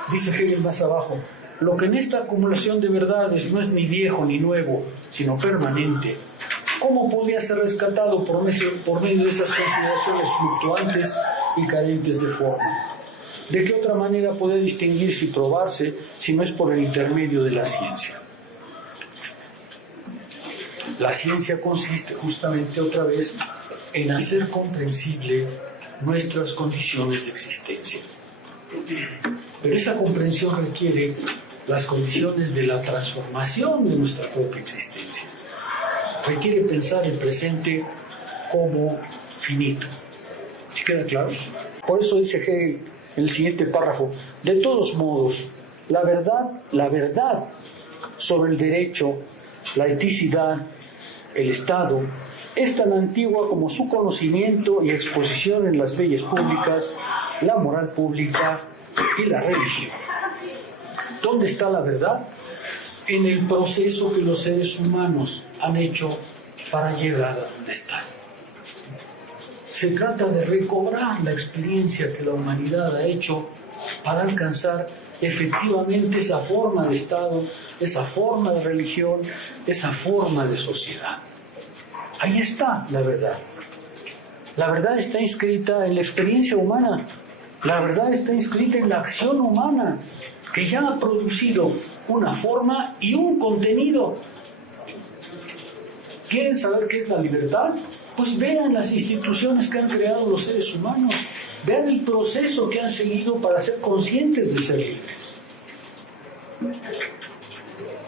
Dice Hegel más abajo: lo que en esta acumulación de verdades no es ni viejo ni nuevo, sino permanente, ¿cómo podría ser rescatado por medio de esas consideraciones fluctuantes y carentes de forma? ¿De qué otra manera puede distinguirse y probarse si no es por el intermedio de la ciencia? La ciencia consiste justamente otra vez en hacer comprensible nuestras condiciones de existencia. Pero esa comprensión requiere las condiciones de la transformación de nuestra propia existencia. Requiere pensar el presente como finito. ¿Sí queda claro? Por eso dice Hegel en el siguiente párrafo: de todos modos, la verdad sobre el derecho, la eticidad, el Estado, es tan antigua como su conocimiento y exposición en las leyes públicas, la moral pública y la religión. ¿Dónde está la verdad? en el proceso que los seres humanos han hecho para llegar a donde están. Se trata de recobrar la experiencia que la humanidad ha hecho para alcanzar efectivamente esa forma de Estado, esa forma de religión, esa forma de sociedad. Ahí está la verdad. La verdad está inscrita en la experiencia humana. La verdad está inscrita en la acción humana, que ya ha producido una forma y un contenido. ¿Quieren saber qué es la libertad? Pues vean las instituciones que han creado los seres humanos. Vean el proceso que han seguido para ser conscientes de ser libres.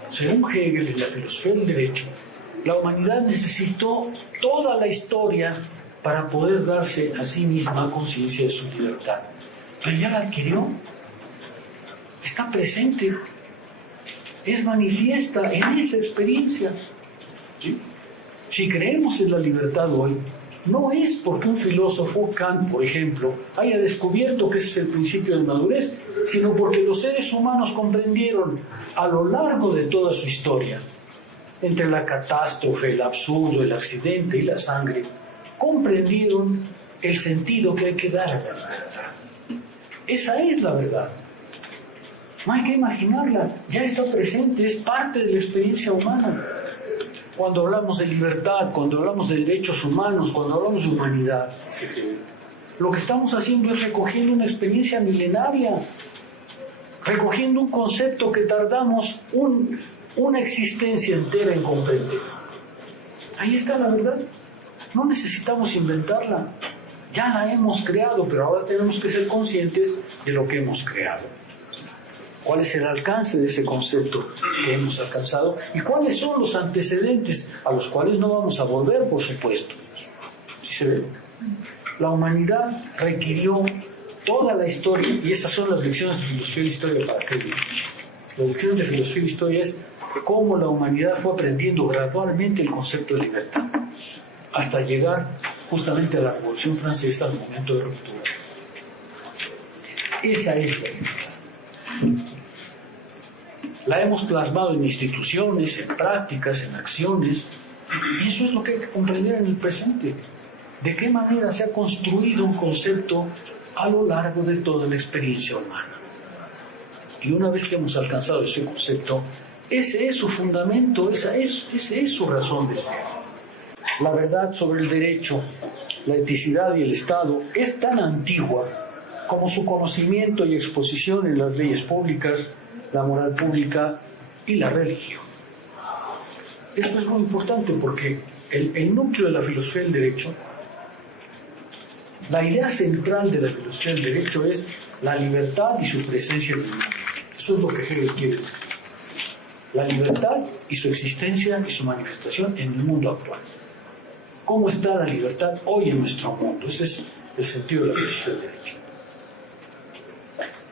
Según Hegel, en la filosofía del derecho, la humanidad necesitó toda la historia para poder darse a sí misma conciencia de su libertad. Pero ya la adquirió, está presente, es manifiesta en esa experiencia. Si creemos en la libertad hoy, no es porque un filósofo, Kant, por ejemplo, haya descubierto que ese es el principio de madurez, sino porque los seres humanos comprendieron a lo largo de toda su historia, entre la catástrofe, el absurdo, el accidente y la sangre, comprendieron el sentido que hay que dar a la libertad. Esa es la verdad. No hay que imaginarla, ya está presente, es parte de la experiencia humana. Cuando hablamos de libertad, cuando hablamos de derechos humanos, cuando hablamos de humanidad, lo que estamos haciendo es recogiendo una experiencia milenaria, recogiendo un concepto que tardamos una existencia entera en comprender. Ahí está la verdad. No necesitamos inventarla. Ya la hemos creado, pero ahora tenemos que ser conscientes de lo que hemos creado. ¿Cuál es el alcance de ese concepto que hemos alcanzado? ¿Y cuáles son los antecedentes a los cuales no vamos a volver, por supuesto? ¿Sí se ve? La humanidad requirió toda la historia, y esas son las lecciones de filosofía y historia para Hegel. Las lecciones de filosofía y historia es cómo la humanidad fue aprendiendo gradualmente el concepto de libertad, hasta llegar justamente a la Revolución Francesa, al momento de ruptura. Esa es la libertad. La hemos plasmado en instituciones, en prácticas, en acciones, y eso es lo que hay que comprender en el presente. ¿De qué manera se ha construido un concepto a lo largo de toda la experiencia humana? Y una vez que hemos alcanzado ese concepto, ese es su fundamento, esa es su razón de ser. La verdad sobre el derecho, la eticidad y el Estado es tan antigua como su conocimiento y exposición en las leyes públicas, la moral pública y la religión. Esto es muy importante porque el núcleo de la filosofía del derecho, la idea central de la filosofía del derecho es la libertad y su presencia en el mundo. Eso es lo que Hegel quiere decir. La libertad y su existencia y su manifestación en el mundo actual. ¿Cómo está la libertad hoy en nuestro mundo? Ese es el sentido de la filosofía del derecho.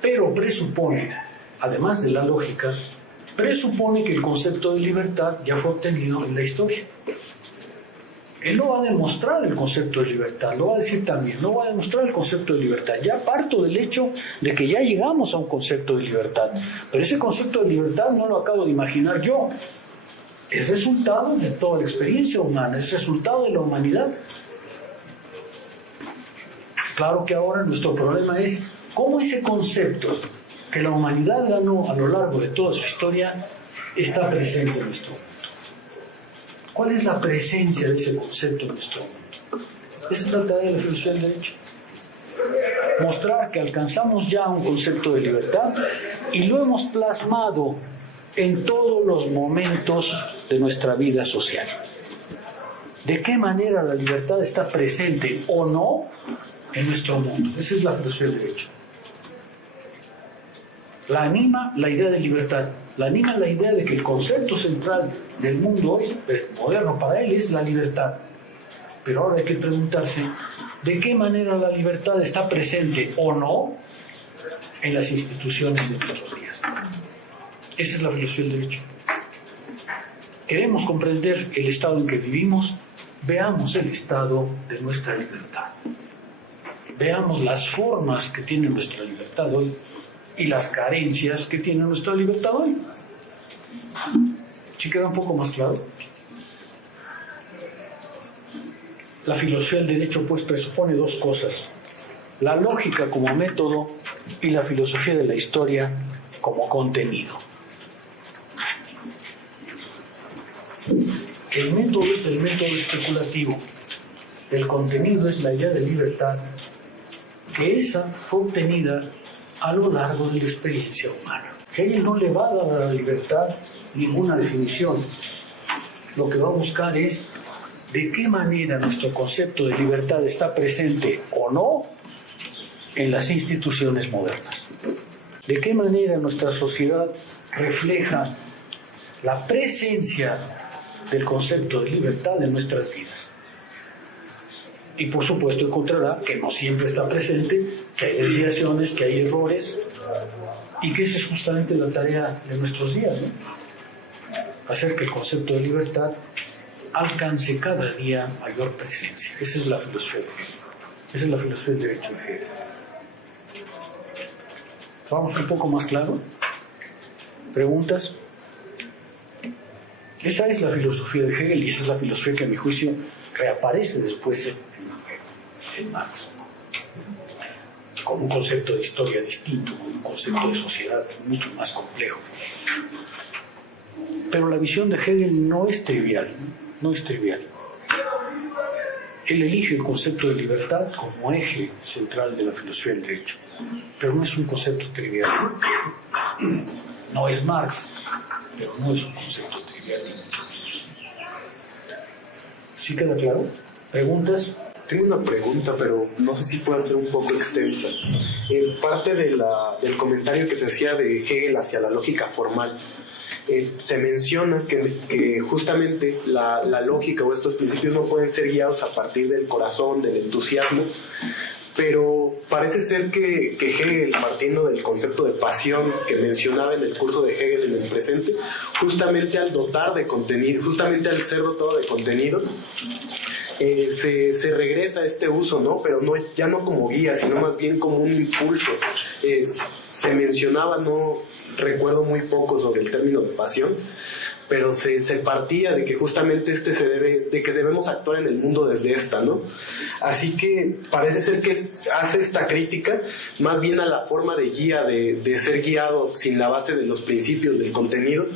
Pero presupone, además de la lógica, presupone que el concepto de libertad ya fue obtenido en la historia. Él no va a demostrar el concepto de libertad, lo va a decir también, no va a demostrar el concepto de libertad. Ya parto del hecho de que ya llegamos a un concepto de libertad, pero ese concepto de libertad no lo acabo de imaginar yo. Es resultado de toda la experiencia humana, es resultado de la humanidad. Claro que ahora nuestro problema es cómo ese concepto que la humanidad ganó a lo largo de toda su historia está presente en nuestro mundo. ¿Cuál es la presencia de ese concepto en nuestro mundo? Esa es la tarea de la filosofía del derecho. Mostrar que alcanzamos ya un concepto de libertad y lo hemos plasmado en todos los momentos de nuestra vida social. ¿De qué manera la libertad está presente o no en nuestro mundo? Esa es la filosofía del derecho. La anima la idea de libertad, la anima la idea de que el concepto central del mundo hoy, moderno para él, es la libertad. Pero ahora hay que preguntarse, ¿de qué manera la libertad está presente o no en las instituciones de nuestros días? Esa es la filosofía del derecho. ¿Queremos comprender el estado en que vivimos? Veamos el estado de nuestra libertad. Veamos las formas que tiene nuestra libertad hoy y las carencias que tiene nuestra libertad hoy. ¿Sí queda un poco más claro? La filosofía del derecho pues presupone dos cosas: la lógica como método y la filosofía de la historia como contenido. El método es el método especulativo, el contenido es la idea de libertad, que esa fue obtenida a lo largo de la experiencia humana. Hegel no le va a dar a la libertad ninguna definición. Lo que va a buscar es de qué manera nuestro concepto de libertad está presente o no en las instituciones modernas. De qué manera nuestra sociedad refleja la presencia del concepto de libertad en nuestras vidas. Y por supuesto encontrará que no siempre está presente, que hay desviaciones, que hay errores, y que esa es justamente la tarea de nuestros días, ¿no? Hacer que el concepto de libertad alcance cada día mayor presencia. Esa es la filosofía de Hegel. Esa es la filosofía del derecho de Hegel. ¿Vamos un poco más claro? ¿Preguntas? Esa es la filosofía de Hegel y esa es la filosofía que a mi juicio reaparece después en Marx, con un concepto de historia distinto, con un concepto de sociedad mucho más complejo. Pero la visión de Hegel no es trivial, no es trivial. Él elige el concepto de libertad como eje central de la filosofía del derecho, pero no es un concepto trivial. No es Marx, pero no es un concepto trivial. ¿Sí queda claro? ¿Preguntas? Tengo una pregunta, pero no sé si puede ser un poco extensa. Parte del comentario que se hacía de Hegel hacia la lógica formal, se menciona que justamente la lógica o estos principios no pueden ser guiados a partir del corazón, del entusiasmo, pero parece ser que Hegel, partiendo del concepto de pasión que mencionaba en el curso de Hegel en el presente, justamente al dotar de contenido, justamente al ser dotado de contenido, se regresa a este uso, ¿no? Pero ya no como guía, sino más bien como un impulso. Se mencionaba, no recuerdo muy poco sobre el término de pasión, pero se partía de que justamente de que debemos actuar en el mundo desde esta, ¿no? Así que parece ser que hace esta crítica más bien a la forma de guía, de ser guiado sin la base de los principios del contenido,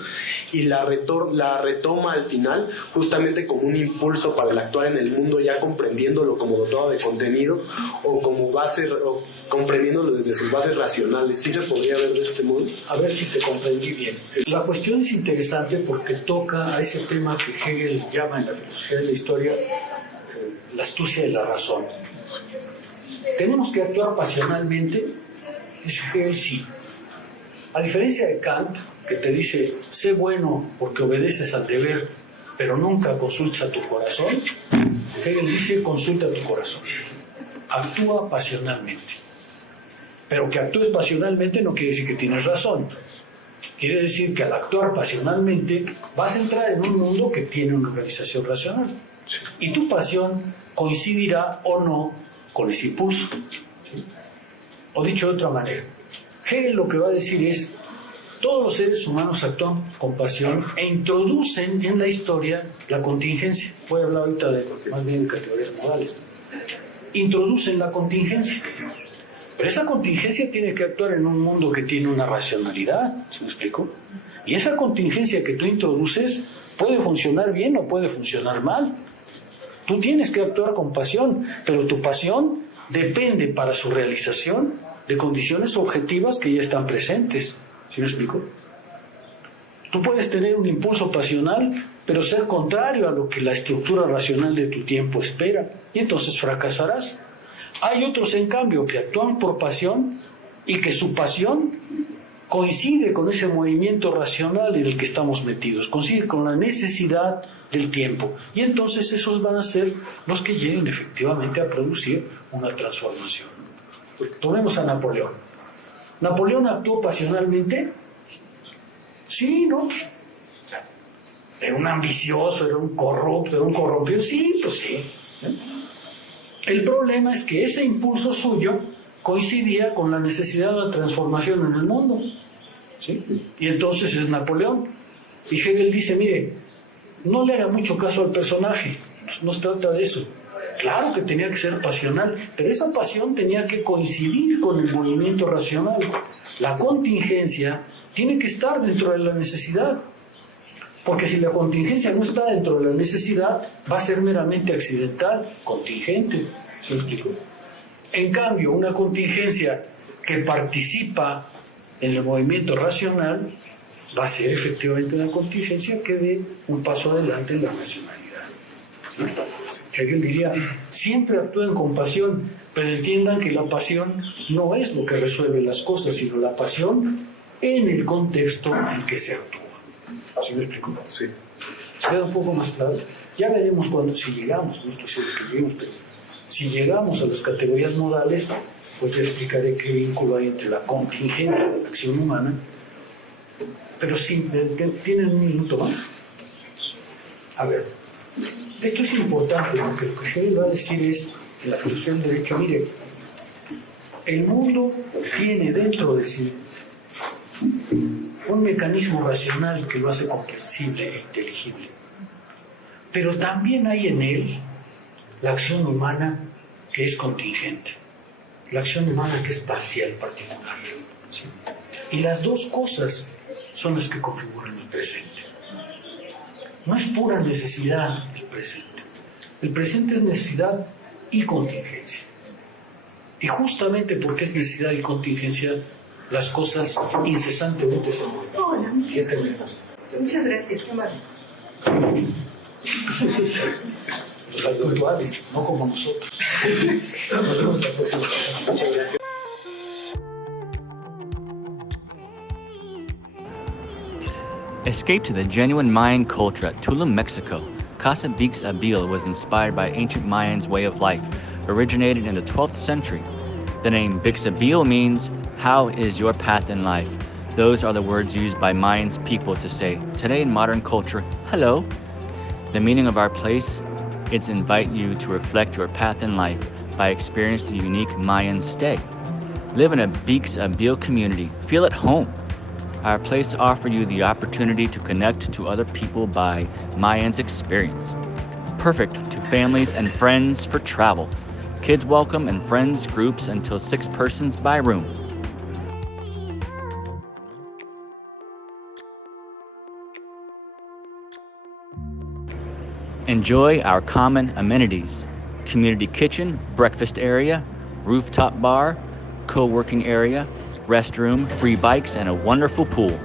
y la retoma al final justamente como un impulso para el actuar en el mundo, ya comprendiéndolo como dotado de contenido o como base, o comprendiéndolo desde sus bases racionales. ¿Sí se podría ver de este modo? A ver si te comprendí bien. La cuestión es interesante porque toca a ese tema que Hegel llama en la filosofía de la historia la astucia de la razón. ¿Tenemos que actuar pasionalmente? Dice Hegel, sí. A diferencia de Kant, que te dice, sé bueno porque obedeces al deber, pero nunca consultas a tu corazón, Hegel dice, consulta a tu corazón. Actúa pasionalmente. Pero que actúes pasionalmente no quiere decir que tienes razón. Quiere decir que al actuar pasionalmente vas a entrar en un mundo que tiene una organización racional. Y tu pasión coincidirá o no con ese impulso. ¿Sí? O dicho de otra manera, Hegel lo que va a decir es, todos los seres humanos actúan con pasión e introducen en la historia la contingencia. Voy a hablar ahorita más bien de categorías morales. Introducen la contingencia. Pero esa contingencia tiene que actuar en un mundo que tiene una racionalidad, ¿se me explico? Y esa contingencia que tú introduces puede funcionar bien o puede funcionar mal. Tú tienes que actuar con pasión, pero tu pasión depende para su realización de condiciones objetivas que ya están presentes, ¿sí me explico? Tú puedes tener un impulso pasional, pero ser contrario a lo que la estructura racional de tu tiempo espera, y entonces fracasarás. Hay otros, en cambio, que actúan por pasión y que su pasión coincide con ese movimiento racional en el que estamos metidos, coincide con la necesidad del tiempo. Y entonces esos van a ser los que lleguen efectivamente a producir una transformación. Tomemos a Napoleón. ¿Napoleón actuó pasionalmente? Sí, ¿no? Era un ambicioso, era un corrupto, era un corrompido. Sí, pues sí. El problema es que ese impulso suyo coincidía con la necesidad de la transformación en el mundo, ¿sí? Y entonces es Napoleón. Y Hegel dice, mire, no le haga mucho caso al personaje, no se trata de eso. Claro que tenía que ser pasional, pero esa pasión tenía que coincidir con el movimiento racional. La contingencia tiene que estar dentro de la necesidad, porque si la contingencia no está dentro de la necesidad, va a ser meramente accidental, contingente. ¿Se me explico? En cambio, una contingencia que participa en el movimiento racional va a ser efectivamente una contingencia que dé un paso adelante en la racionalidad. ¿Sí? Hegel diría, siempre actúen con pasión, pero entiendan que la pasión no es lo que resuelve las cosas, sino la pasión en el contexto en que se actúa. ¿Sí me explico? Sí. ¿Se queda un poco más claro? Ya veremos si llegamos, no estoy seguro que lleguemos, pero si llegamos a las categorías modales, pues yo explicaré qué vínculo hay entre la contingencia de la acción humana. Pero sí, ¿tienen un minuto más? A ver, esto es importante, porque lo que Hegel va a decir es, en la filosofía del derecho, mire, el mundo tiene dentro de sí un mecanismo racional que lo hace comprensible e inteligible. Pero también hay en él la acción humana que es contingente, la acción humana que es parcial, particular. ¿Sí? Y las dos cosas son las que configuran el presente. No es pura necesidad el presente. El presente es necesidad y contingencia. Y justamente porque es necesidad y contingencia, las cosas incesantemente se mueven. Hola, muchas gracias, qué mal. Los actuales, no como nosotros. Nos vemos la próxima. Muchas gracias. Escape to the genuine Mayan culture at Tulum, Mexico. Casa Bix Abil was inspired by ancient Mayans' way of life, originated in the 12th century. The name Bix Abil means, how is your path in life? Those are the words used by Mayans people to say, today in modern culture, hello. The meaning of our place, it's invite you to reflect your path in life by experiencing the unique Mayan stay. Live in a Bix Abil community, feel at home. Our place offers you the opportunity to connect to other people by Mayans experience. Perfect to families and friends for travel. Kids welcome and friends groups until 6 persons by room. Enjoy our common amenities: community kitchen, breakfast area, rooftop bar, co-working area, restroom, free bikes, and a wonderful pool.